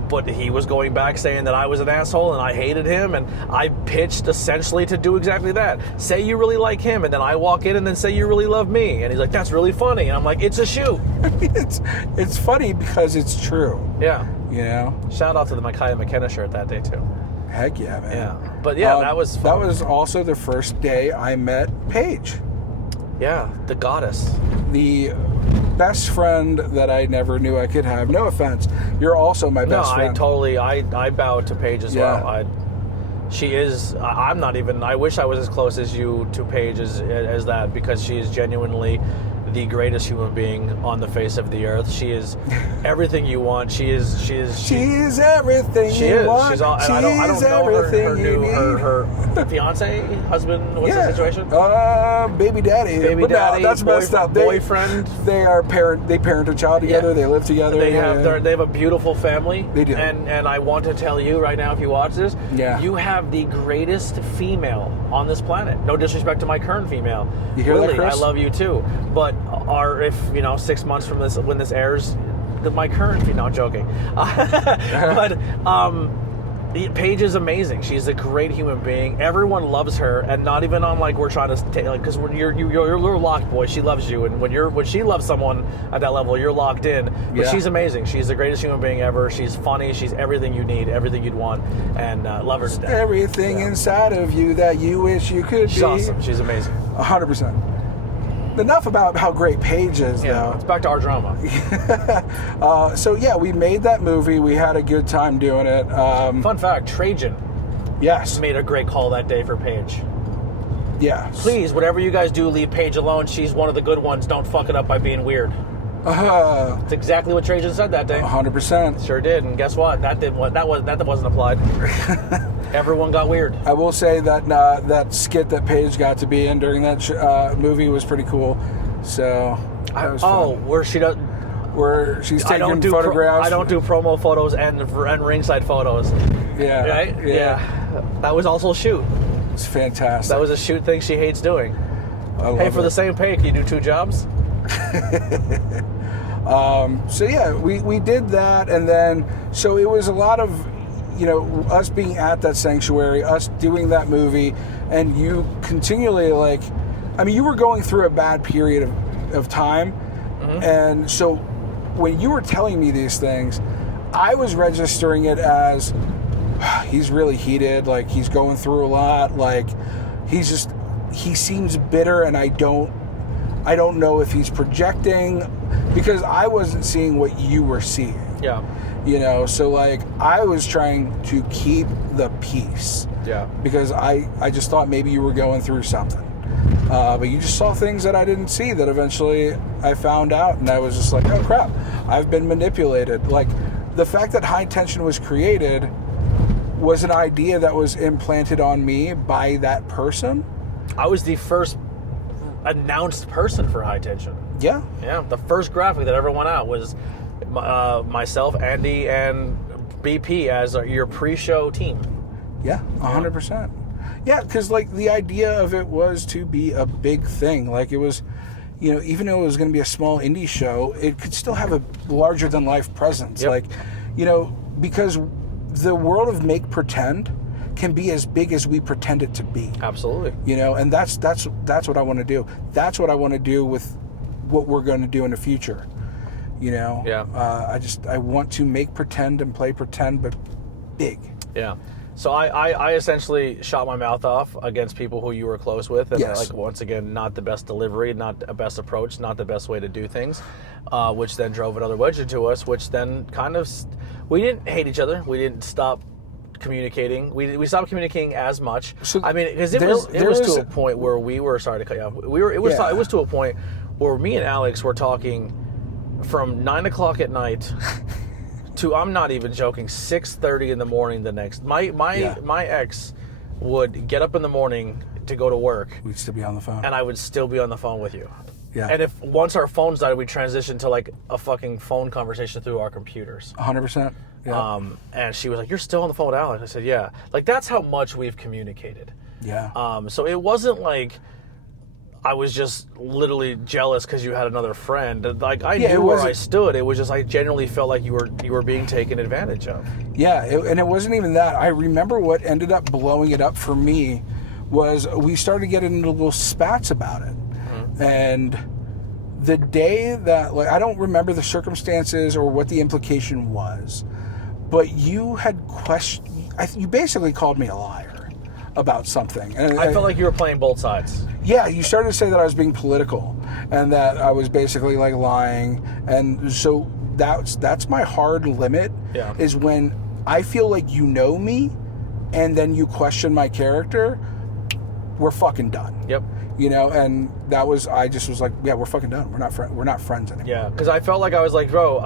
But he was going back saying that I was an asshole and I hated him, and I pitched essentially to do exactly that. Say you really like him, and then I walk in and then say you really love me. And he's like, that's really funny. And I'm like, it's a shoot. It's funny because it's true. Yeah. You know? Shout out to the Micaiah McKenna shirt that day, too. Heck yeah, man. Yeah. But yeah, that was fun. That was also the first day I met Paige. Yeah, the goddess. The best friend that I never knew I could have. No offense. You're also my best friend. I bow to Paige as well. She is, I'm not even, I wish I was as close as you to Paige as that, because she is genuinely the greatest human being on the face of the earth. She is everything you want. She is everything you want. She's all, and I don't know her fiance, husband, what's the situation? Baby daddy. Baby daddy, that's messed up. Boyfriend. They parent a child together. Yeah. They live together. They have a beautiful family. They do. And I want to tell you right now, if you watch this, you have the greatest female on this planet. No disrespect to my current female. You hear that, Chris? I love you too. But if 6 months from this, when this airs, my current female, joking. But Paige is amazing. She's a great human being. Everyone loves her, and not even on we're trying to take, because when you're locked, boy. She loves you, and when she loves someone at that level, you're locked in. But she's amazing. She's the greatest human being ever. She's funny. She's everything you need, everything you'd want, and love her to death. Everything inside of you that you wish you could be. She's awesome. She's amazing. 100%. Enough about how great Paige is, though. It's back to our drama. So, we made that movie. We had a good time doing it. Fun fact, Trajan made a great call that day for Paige. Yes. Please, whatever you guys do, leave Paige alone. She's one of the good ones. Don't fuck it up by being weird. That's exactly what Trajan said that day. 100%. Sure did, and guess what? That wasn't applied. Everyone got weird. I will say that that skit that Paige got to be in during that movie was pretty cool. So that was fun. Where she's taking photographs. I don't do promo photos and ringside photos. Yeah. Right? Yeah. That was also a shoot. It's fantastic. That was a shoot thing she hates doing. Hey, for the same pay, can you do 2 jobs? So yeah, we did that, and then so it was a lot of, you know, us being at that sanctuary, us doing that movie, and you continually like, I mean, you were going through a bad period of time, and so when you were telling me these things, I was registering it as he's really heated, like he's going through a lot, like he seems bitter, and I don't know if he's projecting, because I wasn't seeing what you were seeing. Yeah. You know, so like I was trying to keep the peace. Yeah. Because I just thought maybe you were going through something. But you just saw things that I didn't see that eventually I found out, and I was just like, oh crap, I've been manipulated. Like the fact that High Tension was created was an idea that was implanted on me by that person. I was the first announced person for High Tension. Yeah. Yeah, the first graphic that ever went out was myself, Andy, and BP as your pre-show team. Yeah, 100%. Yeah, because like the idea of it was to be a big thing. Like it was, you know, even though it was going to be a small indie show, it could still have a larger than life presence. Yep. Like, you know, because the world of make pretend can be as big as we pretend it to be. Absolutely. You know, and that's what I want to do. That's what I want to do with what we're going to do in the future. You know, Yeah. I want to make pretend and play pretend, but big. Yeah. So I essentially shot my mouth off against people who you were close with, and Yes. like once again, not the best delivery, not a best approach, not the best way to do things, which then drove another wedge into us, which then kind of we didn't hate each other, we didn't stop communicating, we stopped communicating as much. So I mean, because it was to a point where we were sorry to cut you off. It was to a point where me and Alex were talking from 9 o'clock at night to, I'm not even joking, 6:30 in the morning the next. My ex would get up in the morning to go to work. We'd still be on the phone. And I would still be on the phone with you. Yeah. And if once our phones died, we transitioned to like a fucking phone conversation through our computers. 100%. Yeah. And she was like, "You're still on the phone with Alex?" I said, "Yeah." Like that's how much we've communicated. Yeah. So it wasn't like I was just literally jealous because you had another friend. Like I knew where I stood. It was just I genuinely felt like you were being taken advantage of. Yeah, and it wasn't even that. I remember what ended up blowing it up for me was we started getting into little spats about it. Mm-hmm. And the day that, like, I don't remember the circumstances or what the implication was, but you had you basically called me a liar about something. And I felt like you were playing both sides. Yeah, you started to say that I was being political and that I was basically like lying. And so that's my hard limit. Yeah. Is when I feel like you know me and then you question my character, we're fucking done. Yep. You know, and I just was like, yeah, we're fucking done. We're not friends anymore. Yeah, because I felt like I was like, bro,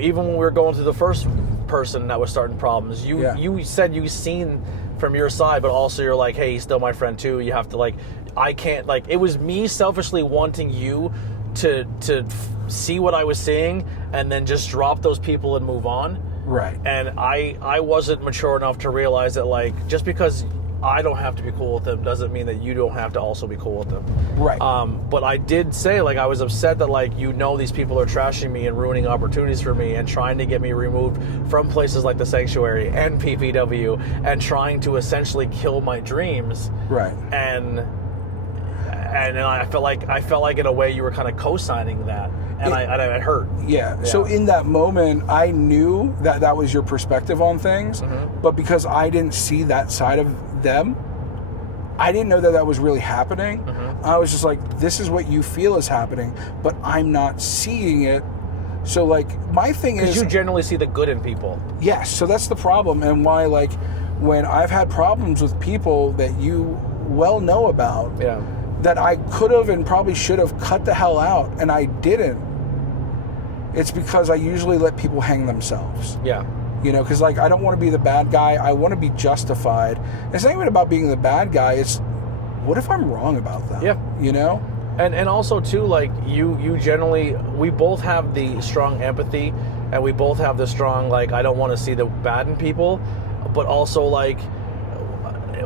even when we were going through the first person that was starting problems, you said you seen from your side, but also you're like, hey, he's still my friend too. You have to like, I can't like. It was me selfishly wanting you to see what I was seeing and then just drop those people and move on. Right. And I wasn't mature enough to realize that like just because I don't have to be cool with them doesn't mean that you don't have to also be cool with them. Right. But I did say, like, I was upset that, like, these people are trashing me and ruining opportunities for me and trying to get me removed from places like the Sanctuary and PPW and trying to essentially kill my dreams. Right. And I felt like in a way you were kind of co-signing that. And it hurt. Yeah. So in that moment, I knew that was your perspective on things, Mm-hmm. but because I didn't see that side of them, I didn't know that was really happening. Mm-hmm. I was just like, this is what you feel is happening, but I'm not seeing it. So like my thing is, because you generally see the good in people. Yes. So that's the problem, and why like when I've had problems with people that you well know about, yeah, that I could have and probably should have cut the hell out, and I didn't. It's because I usually let people hang themselves. Yeah. You know, because like I don't want to be the bad guy. I want to be justified. It's not even about being the bad guy. It's what if I'm wrong about that? Yeah. You know? And also too, like you generally, we both have the strong empathy and we both have the strong, like, I don't want to see the bad in people, but also like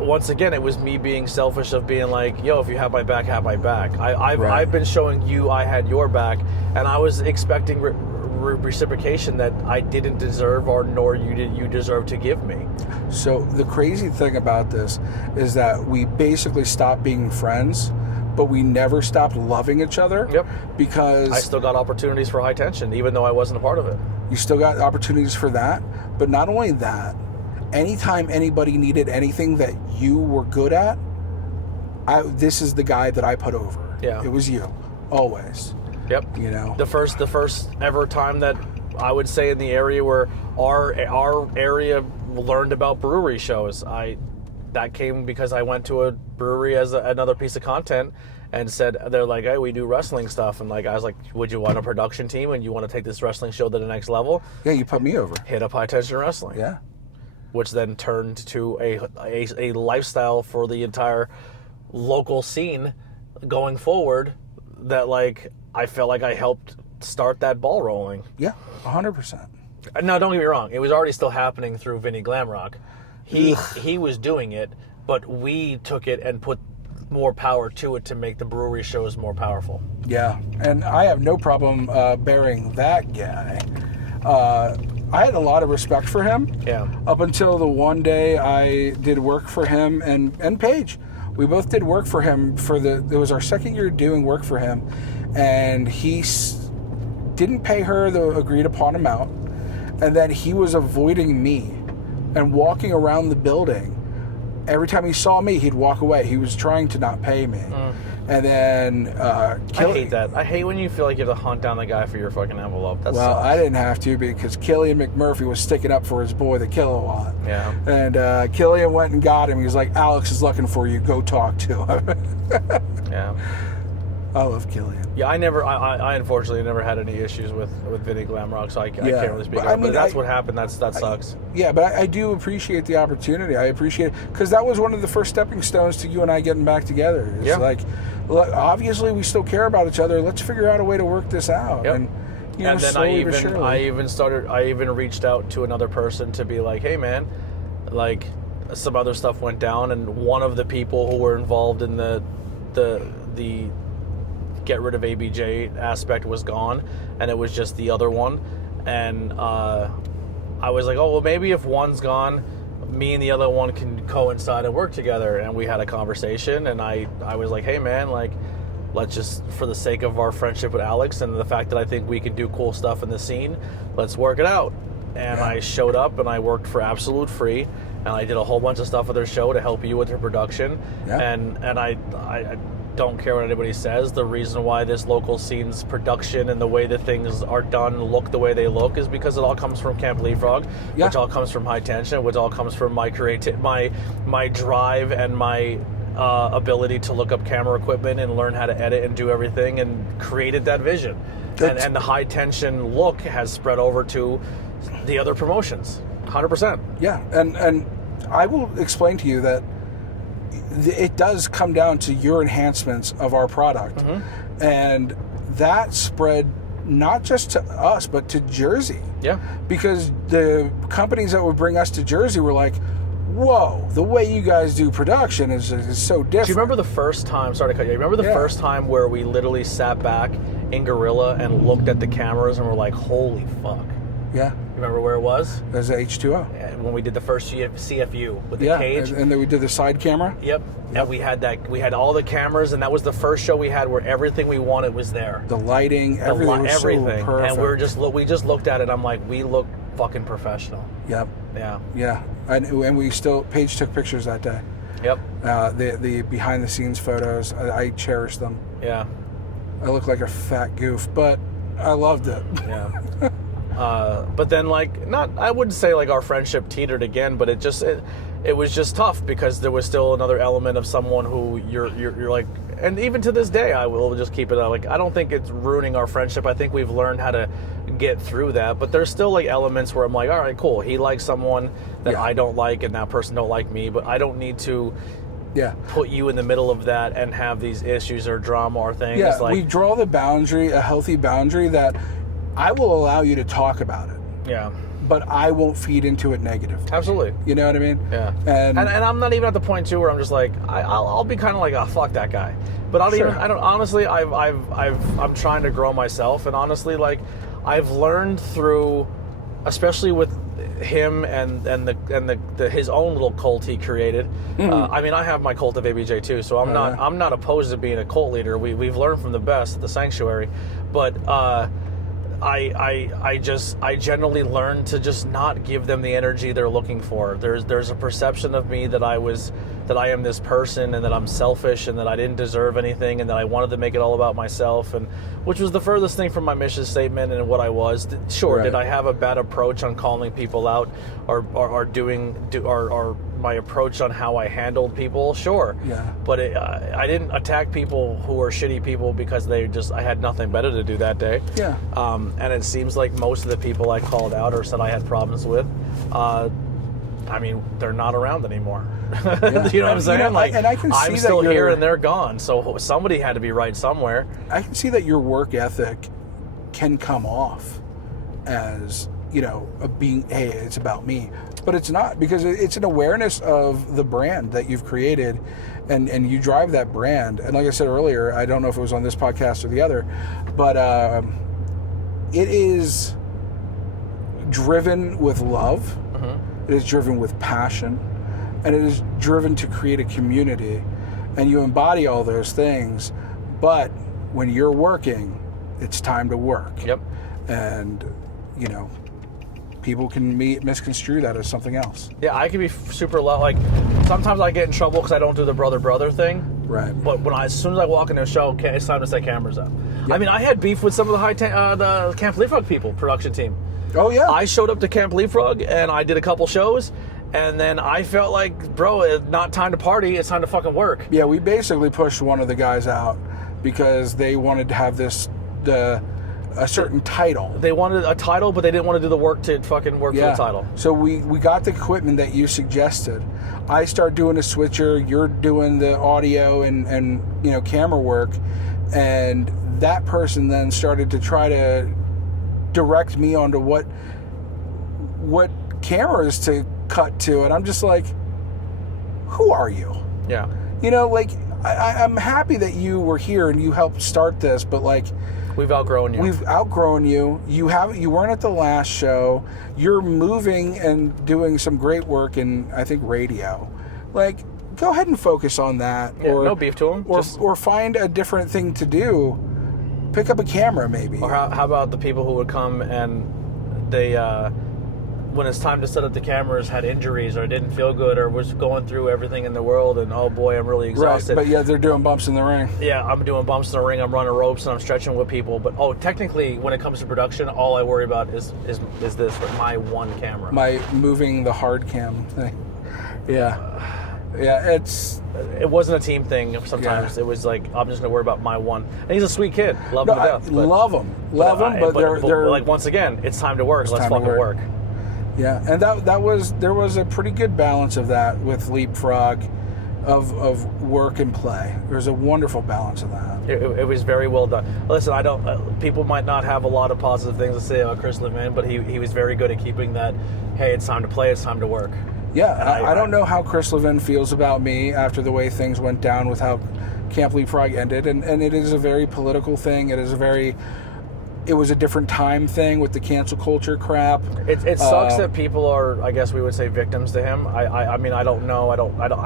once again, it was me being selfish of being like, yo, if you have my back, have my back. I've been showing you I had your back, and I was expecting reciprocation that I didn't deserve, or nor you deserve to give me. So the crazy thing about this is that we basically stopped being friends, but we never stopped loving each other. Yep. Because I still got opportunities for high tension, even though I wasn't a part of it. You still got opportunities for that, but not only that, anytime anybody needed anything that you were good at, this is the guy that I put over. Yeah. It was you, always. Yep. You know, the first ever time that I would say in the area where our area learned about brewery shows, that came because I went to a brewery as another piece of content and said, they're like, hey, we do wrestling stuff, and like I was like, would you want a production team and you want to take this wrestling show to the next level? Yeah, you put me over. Hit up High Tension Wrestling. Yeah. Which then turned to a lifestyle for the entire local scene going forward, that like I felt like I helped start that ball rolling. Yeah, 100%. Now, don't get me wrong. It was already still happening through Vinny Glamrock. He was doing it, but we took it and put more power to it to make the brewery shows more powerful. Yeah, and I have no problem bearing that guy. I had a lot of respect for him. Yeah. Up until the one day I did work for him and Paige. We both did work for him it was our second year doing work for him, and he didn't pay her the agreed upon amount, and then he was avoiding me and walking around the building. Every time he saw me, he'd walk away. He was trying to not pay me. And then I hate that. I hate when you feel like you have to hunt down the guy for your fucking envelope. That sucks. I didn't have to, because Killian McMurphy was sticking up for his boy, the Killa-Watt. Yeah. And Killian went and got him. He was like, Alex is looking for you. Go talk to him. Yeah. I love Killian. Yeah, I unfortunately never had any issues with Vinny Glamrock, so I can't really speak on it. But that's what happened. That sucks. But I do appreciate the opportunity. I appreciate it, because that was one of the first stepping stones to you and I getting back together. It's like, look, obviously we still care about each other. Let's figure out a way to work this out. Yep. And then I even reached out to another person to be like, hey man, like some other stuff went down, and one of the people who were involved in the get rid of ABJ aspect was gone, and it was just the other one. And I was like, oh well, maybe if one's gone, me and the other one can coincide and work together. And we had a conversation, and I was like, hey man, like, let's just, for the sake of our friendship with Alex and the fact that I think we can do cool stuff in the scene, let's work it out. And I showed up and I worked for absolute free, and I did a whole bunch of stuff with their show to help you with your production. And I don't care what anybody says. The reason why this local scene's production and the way that things are done look the way they look is because it all comes from Camp Leapfrog, which all comes from High Tension, which all comes from my my drive and my ability to look up camera equipment and learn how to edit and do everything, and created that vision. And the High Tension look has spread over to the other promotions, 100%. Yeah, and I will explain to you that it does come down to your enhancements of our product. And that spread not just to us, but to Jersey. Yeah. Because the companies that would bring us to Jersey were like, whoa, the way you guys do production is so different. Do you remember the first time, sorry to cut you, remember the first time where we literally sat back in Gorilla and looked at the cameras and were like, holy fuck? Yeah. You remember where it was? It was H2O. When we did the first CFU with the cage. And then we did the side camera. Yep. And we had all the cameras, and that was the first show we had where everything we wanted was there. The lighting, everything was so perfect. And we just looked at it. I'm like, we look fucking professional. Yep. Yeah. Yeah. And we still, Paige took pictures that day. Yep. The behind the scenes photos, I cherish them. Yeah. I look like a fat goof, but I loved it. Yeah. But then, I wouldn't say like our friendship teetered again, but it was just tough because there was still another element of someone who you're like, and even to this day, I will just keep it like, I don't think it's ruining our friendship. I think we've learned how to get through that, but there's still like elements where I'm like, all right, cool. He likes someone that I don't like, and that person don't like me, but I don't need to put you in the middle of that and have these issues or drama or things. Yeah, we draw the boundary, a healthy boundary that I will allow you to talk about it. Yeah. but I won't feed into it negative. Absolutely. You know what I mean? Yeah. And I'm not even at the point too where I'm just like I'll be kind of like, oh, fuck that guy. But I don't honestly. I'm trying to grow myself, and honestly, like I've learned through, especially with him and his own little cult he created. I mean, I have my cult of ABJ too, so I'm not opposed to being a cult leader. We've learned from the best at the sanctuary, but I generally learned to just not give them the energy they're looking for. There's a perception of me that I am this person and that I'm selfish and that I didn't deserve anything and that I wanted to make it all about myself, and which was the furthest thing from my mission statement and what I was. Sure, right. Did I have a bad approach on calling people out or my approach on how I handled people? Sure. Yeah. But I didn't attack people who were shitty people because I had nothing better to do that day. Yeah. And it seems like most of the people I called out or said I had problems with, I mean, they're not around anymore. Yeah. You know what I'm saying? And I can see I'm still that here and they're gone. So somebody had to be right somewhere. I can see that your work ethic can come off as, being, hey, it's about me. But it's not, because it's an awareness of the brand that you've created, and you drive that brand. And like I said earlier, I don't know if it was on this podcast or the other, but it is driven with love. It is driven with passion, and it is driven to create a community, and you embody all those things. But when you're working, it's time to work. Yep. And people can misconstrue that as something else. Yeah, I can be super loud. Like sometimes I get in trouble because I don't do the brother thing. Right. But as soon as I walk into a show, it's time to set cameras up. Yep. I mean, I had beef with some of the Camp Leapfrog people, production team. Oh yeah. I showed up to Camp Leapfrog and I did a couple shows, and then I felt like, bro, it's not time to party, it's time to fucking work. Yeah, we basically pushed one of the guys out because they wanted to have a certain title. They wanted a title, but they didn't want to do the work to fucking work for the title. So we got the equipment that you suggested. I start doing a switcher, you're doing the audio and camera work, and that person then started to try to direct me onto what cameras to cut to, and I'm just like, who are you? Yeah. I'm happy that you were here and you helped start this, but like, we've outgrown you. We've outgrown you. You weren't at the last show. You're moving and doing some great work in, I think, radio. Like, go ahead and focus on that. Yeah, or no beef to them. Or find a different thing to do. Pick up a camera, maybe. Or how about the people who would come and they, when it's time to set up the cameras, had injuries or didn't feel good or was going through everything in the world and, oh boy, I'm really exhausted. Right, but they're doing bumps in the ring. Yeah, I'm doing bumps in the ring, I'm running ropes and I'm stretching with people. But technically, when it comes to production, all I worry about is this, my one camera. My moving the hard cam thing. Yeah. Yeah, it wasn't a team thing sometimes. Yeah. It was like, I'm just going to worry about my one. And he's a sweet kid. Love him to death. Love him. But they're like, once again, it's time to work. Let's fucking work. Yeah, and there was a pretty good balance of that with Leapfrog, of work and play. There's a wonderful balance of that. It was very well done. Listen, people might not have a lot of positive things to say about Chris Levin, but he was very good at keeping that, hey, it's time to play, it's time to work. Yeah, I don't know how Chris Levin feels about me after the way things went down with how Camp Leapfrog ended, and it is a very political thing. It was a different time thing with the cancel culture crap. It sucks that people are, I guess we would say, victims to him. I mean, I don't know. I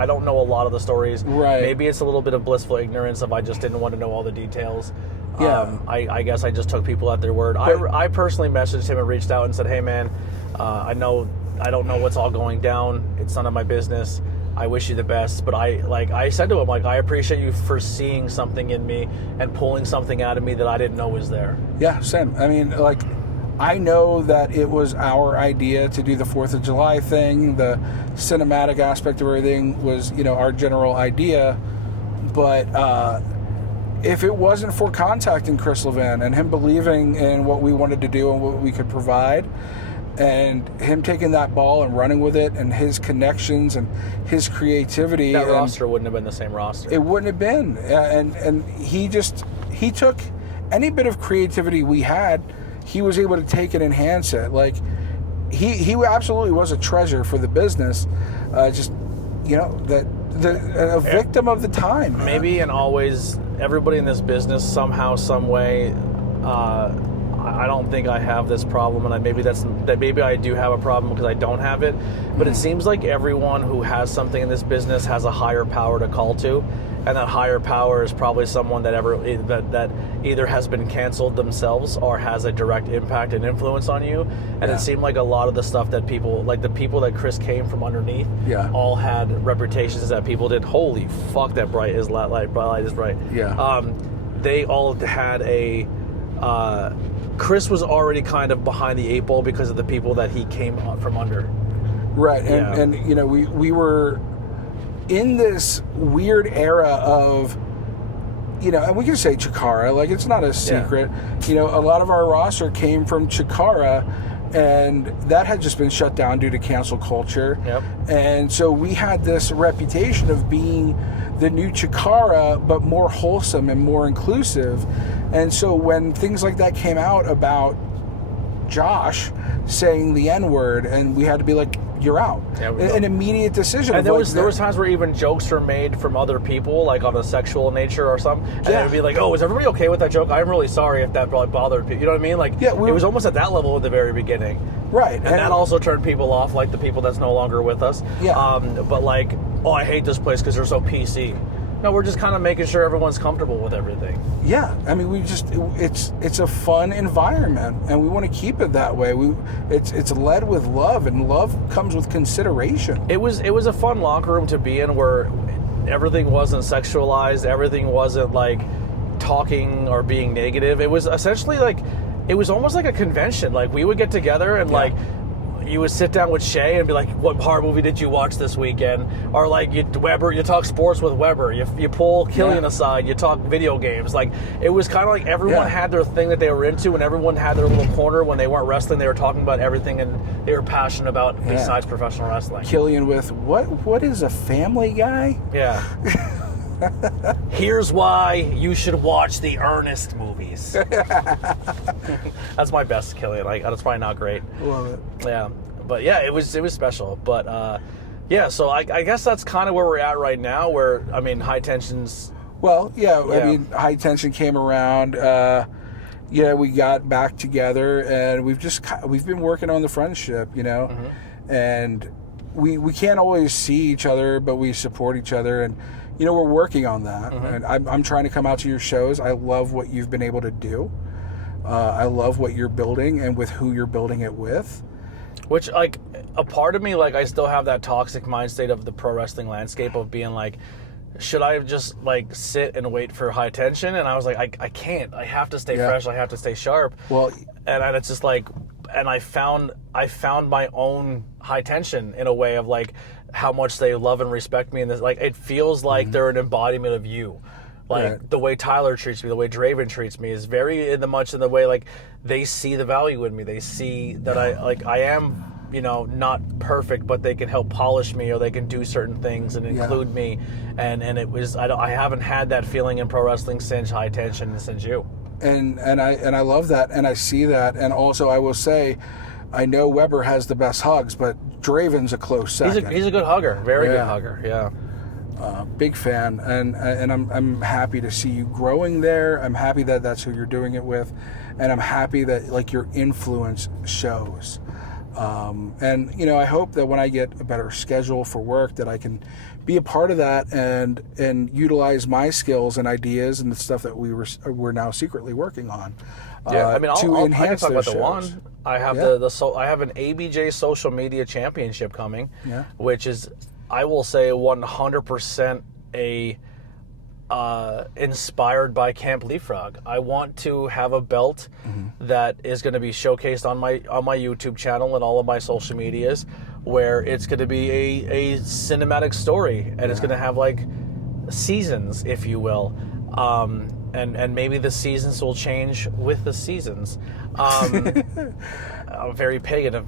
don't know a lot of the stories. Right. Maybe it's a little bit of blissful ignorance of I just didn't want to know all the details. Yeah. I guess I just took people at their word. I personally messaged him and reached out and said, hey man, I don't know what's all going down. It's none of my business. I wish you the best. But I said to him, I appreciate you for seeing something in me and pulling something out of me that I didn't know was there. Yeah, same. I mean, I know that it was our idea to do the 4th of July thing. The cinematic aspect of everything was, our general idea. But if it wasn't for contacting Chris Levin and him believing in what we wanted to do and what we could provide, and him taking that ball and running with it, and his connections and his creativity, that roster wouldn't have been the same roster. It wouldn't have been. And he took any bit of creativity we had, he was able to take and enhance it. Like, he absolutely was a treasure for the business. Just, a victim of the time. Man. Maybe, and always, everybody in this business somehow, some way. I don't think I have this problem, and maybe I do have a problem because I don't have it. But it seems like everyone who has something in this business has a higher power to call to, and that higher power is probably someone that either has been canceled themselves or has a direct impact and influence on you. And it seemed like a lot of the stuff that people, like the people that Chris came from underneath, all had reputations that people did. Holy fuck, that light is bright. Yeah. They all had a. Chris was already kind of behind the 8 ball because of the people that he came from under. Right, and we were in this weird era of, and we can say Chikara, like it's not a secret. A lot of our roster came from Chikara, and that had just been shut down due to cancel culture. Yep. And so we had this reputation of being the new Chikara, but more wholesome and more inclusive. And so when things like that came out about Josh saying the N-word, and we had to be like, you're out. An immediate decision. And there was times where even jokes were made from other people, like on a sexual nature or something. And it would be like, oh, is everybody okay with that joke? I'm really sorry if that probably bothered people. You know what I mean? Like, it was almost at that level at the very beginning. Right. And that also turned people off, like the people that's no longer with us. Yeah. But like, oh, I hate this place because they're so PC. No, we're just kind of making sure everyone's comfortable with everything. Yeah, I mean, it's a fun environment, and we want to keep it that way. It's led with love, and love comes with consideration. It was a fun locker room to be in, where everything wasn't sexualized, everything wasn't like talking or being negative. It was essentially like, it was almost like a convention. Like, we would get together and like, you would sit down with Shay and be like, what horror movie did you watch this weekend? Or like, you talk sports with Weber. You pull Killian aside, you talk video games. Like, it was kind of like everyone had their thing that they were into, and everyone had their little corner. When they weren't wrestling, they were talking about everything and they were passionate about besides professional wrestling. Killian with, what is a Family Guy? Yeah. Here's why you should watch the Ernest movies. That's my best Killian. That's probably not great. Love it. Yeah, but yeah, it was special. But so I guess that's kind of where we're at right now. Where, I mean, High Tension's. Well, I mean, High Tension came around. We got back together, and we've been working on the friendship, and we can't always see each other, but we support each other, and we're working on that. And I'm trying to come out to your shows. I love what you've been able to do. I love what you're building and with who you're building it with. Which, like, a part of me, like, I still have that toxic mind state of the pro wrestling landscape of being like, should I just, like, sit and wait for High Tension? And I was like, I can't. I have to stay fresh. I have to stay sharp. Well, and it's just like, and I found my own High Tension in a way of, like, how much they love and respect me. And this, like, it feels like they're an embodiment of you. Like, the way Tyler treats me, the way Draven treats me is very in the way, like, they see the value in me. They see that I am, not perfect, but they can help polish me, or they can do certain things and include me. And it was, I haven't had that feeling in pro wrestling since High Tension, since you. And I love that, and I see that. And also, I will say, I know Weber has the best hugs, but Draven's a close second. He's a good hugger, very good hugger. Yeah. Big fan, and I'm happy to see you growing there. I'm happy that that's who you're doing it with, and I'm happy that, like, your influence shows. And I hope that when I get a better schedule for work, that I can be a part of that and utilize my skills and ideas and the stuff that we're now secretly working on. I mean, I can talk about shows. the one. I have I have an ABJ social media championship coming, which is, I will say, 100% inspired by Camp Leapfrog. I want to have a belt that is going to be showcased on my YouTube channel and all of my social medias, where it's going to be a cinematic story, and it's going to have, like, seasons, if you will. And maybe the seasons will change with the seasons. I'm very pagan.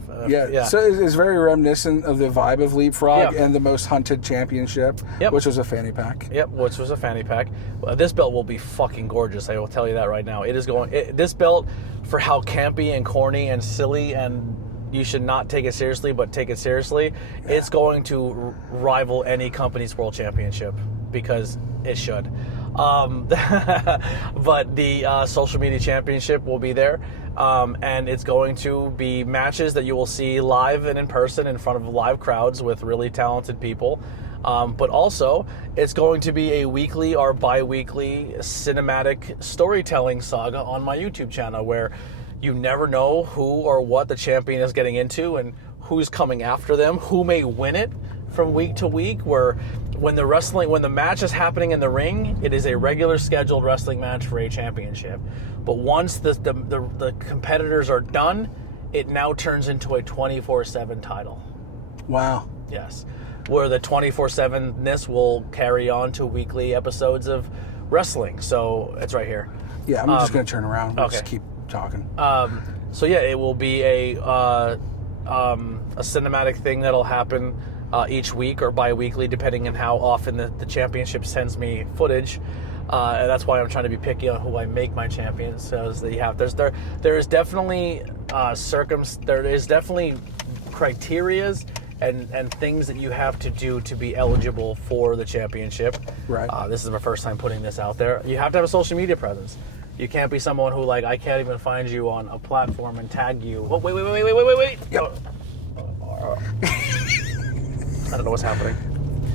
So it's very reminiscent of the vibe of Leapfrog and the Most Hunted Championship, which was a fanny pack. Which was a fanny pack. This belt will be fucking gorgeous. I will tell you that right now. It is this belt, for how campy and corny and silly and you should not take it seriously, but take it seriously. Yeah. It's going to rival any company's world championship because it should. But the social media championship will be there, and it's going to be matches that you will see live and in person in front of live crowds with really talented people. But also, it's going to be a weekly or bi-weekly cinematic storytelling saga on my YouTube channel where you never know who or what the champion is getting into and who's coming after them, who may win it from week to week, where when the match is happening in the ring, it is a regular scheduled wrestling match for a championship. But once the competitors are done, it now turns into a 24/7 title. Wow. Yes. Where the 24/7-ness will carry on to weekly episodes of wrestling. So it's right here. Yeah, I'm just going to turn around. We'll just keep talking. So yeah, it will be a cinematic thing that'll happen each week or bi-weekly, depending on how often the championship sends me footage. And that's why I'm trying to be picky on who I make my champions. So there is definitely criterias and things that you have to do to be eligible for the championship. Right. This is my first time putting this out there. You have to have a social media presence. You can't be someone who, like, I can't even find you on a platform and tag you. Oh, wait. Yep. I don't know what's happening.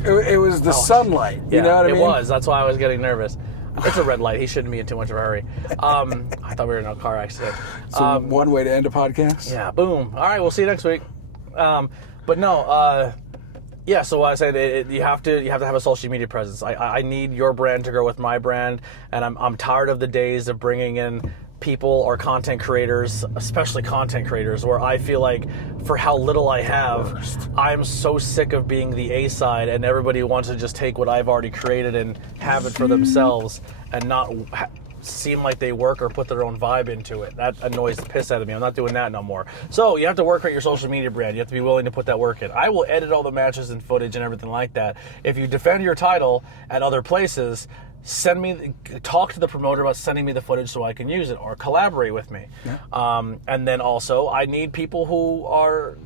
It was the sunlight. You know what I mean? It was. That's why I was getting nervous. It's a red light. He shouldn't be in too much of a hurry. I thought we were in a car accident. So one way to end a podcast? Yeah, boom. All right, we'll see you next week. But no, yeah, so I said you have to have a social media presence. I need your brand to grow with my brand, and I'm tired of the days of bringing in people or content creators, especially content creators, where I feel like for how little I have, I'm so sick of being the A side, and everybody wants to just take what I've already created and have it for themselves and not seem like they work or put their own vibe into it. That annoys the piss out of me. I'm not doing that no more. So you have to work on your social media brand. You have to be willing to put that work in. I will edit all the matches and footage and everything like that. If you defend your title at other places, talk to the promoter about sending me the footage so I can use it, or collaborate with me. Yeah. And then also, I need people who are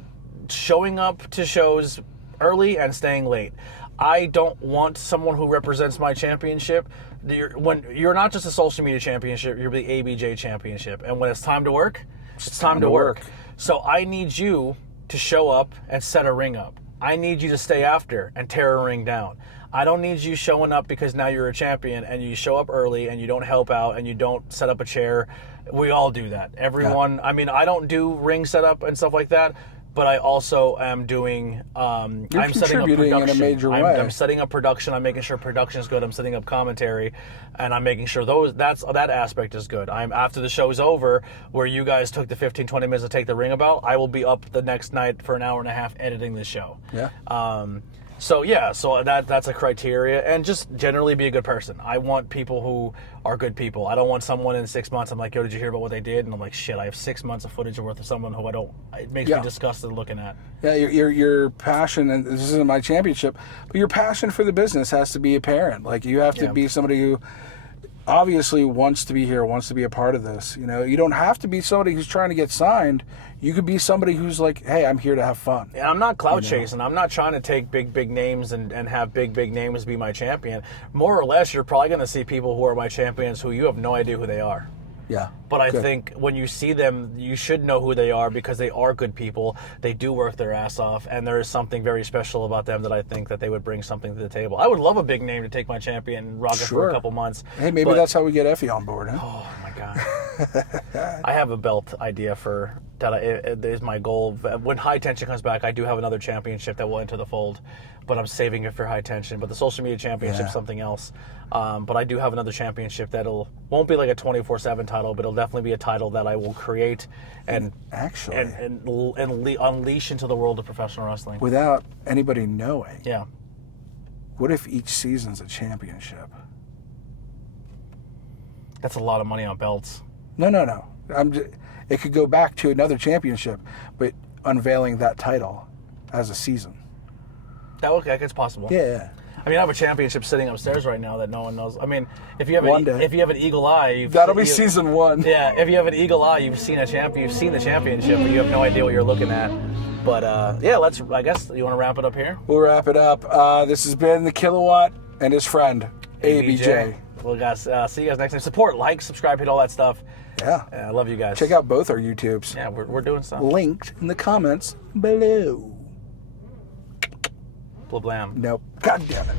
showing up to shows early and staying late. I don't want someone who represents my championship. When you're not just a social media championship, you're the ABJ championship. And when it's time to work, it's time to work. So I need you to show up and set a ring up. I need you to stay after and tear a ring down. I don't need you showing up because now you're a champion and you show up early and you don't help out and you don't set up a chair. We all do that. Everyone, yeah. I mean, I don't do ring setup and stuff like that, but I also am doing, I'm setting up production. In a major way. I'm setting up production. I'm making sure production is good. I'm setting up commentary, and I'm making sure that aspect is good. After the show's over, where you guys took the 15, 20 minutes to take the ring about, I will be up the next night for an hour and a half editing the show. Yeah. So that's a criteria, and just generally be a good person. I want people who are good people. I don't want someone in 6 months, I'm like, yo, did you hear about what they did? And I'm like, shit, I have 6 months of footage worth of someone who it makes me disgusted looking at. Yeah, your passion, and this isn't my championship, but your passion for the business has to be apparent. Like, you have to be somebody who obviously wants to be here, wants to be a part of this. You know, you don't have to be somebody who's trying to get signed. You could be somebody who's like, hey, I'm here to have fun. And I'm not clout chasing. I'm not trying to take big names and have big names be my champion. More or less, you're probably going to see people who are my champions who you have no idea who they are. Yeah. But I think when you see them, you should know who they are because they are good people. They do work their ass off, and there is something very special about them that I think that they would bring something to the table. I would love a big name to take my champion and rock it for a couple months. Hey, maybe that's how we get Effie on board, huh? Oh, my God. I have a belt idea for that. It is my goal. When High Tension comes back, I do have another championship that will enter the fold, but I'm saving it for High Tension. But the social media championship is something else. But I do have another championship won't be like a 24/7 title, but it'll definitely be a title that I will create and unleash into the world of professional wrestling without anybody knowing. Yeah. What if each season's a championship? That's a lot of money on belts. No. It could go back to another championship, but unveiling that title as a season. That it's possible. Yeah. I mean, I have a championship sitting upstairs right now that no one knows. I mean, if you have One day. if you have an eagle eye, That'll be season 1. Yeah, if you have an eagle eye, you've seen the championship, but you have no idea what you're looking at. But yeah, I guess you want to wrap it up here. We'll wrap it up. This has been the Killa-Watt and his friend ABJ. Well, guys, see you guys next time. Support, like, subscribe, hit all that stuff. Yeah. I love you guys. Check out both our YouTubes. Yeah, we're doing stuff. Linked in the comments below. Blah blam. Nope. God damn it.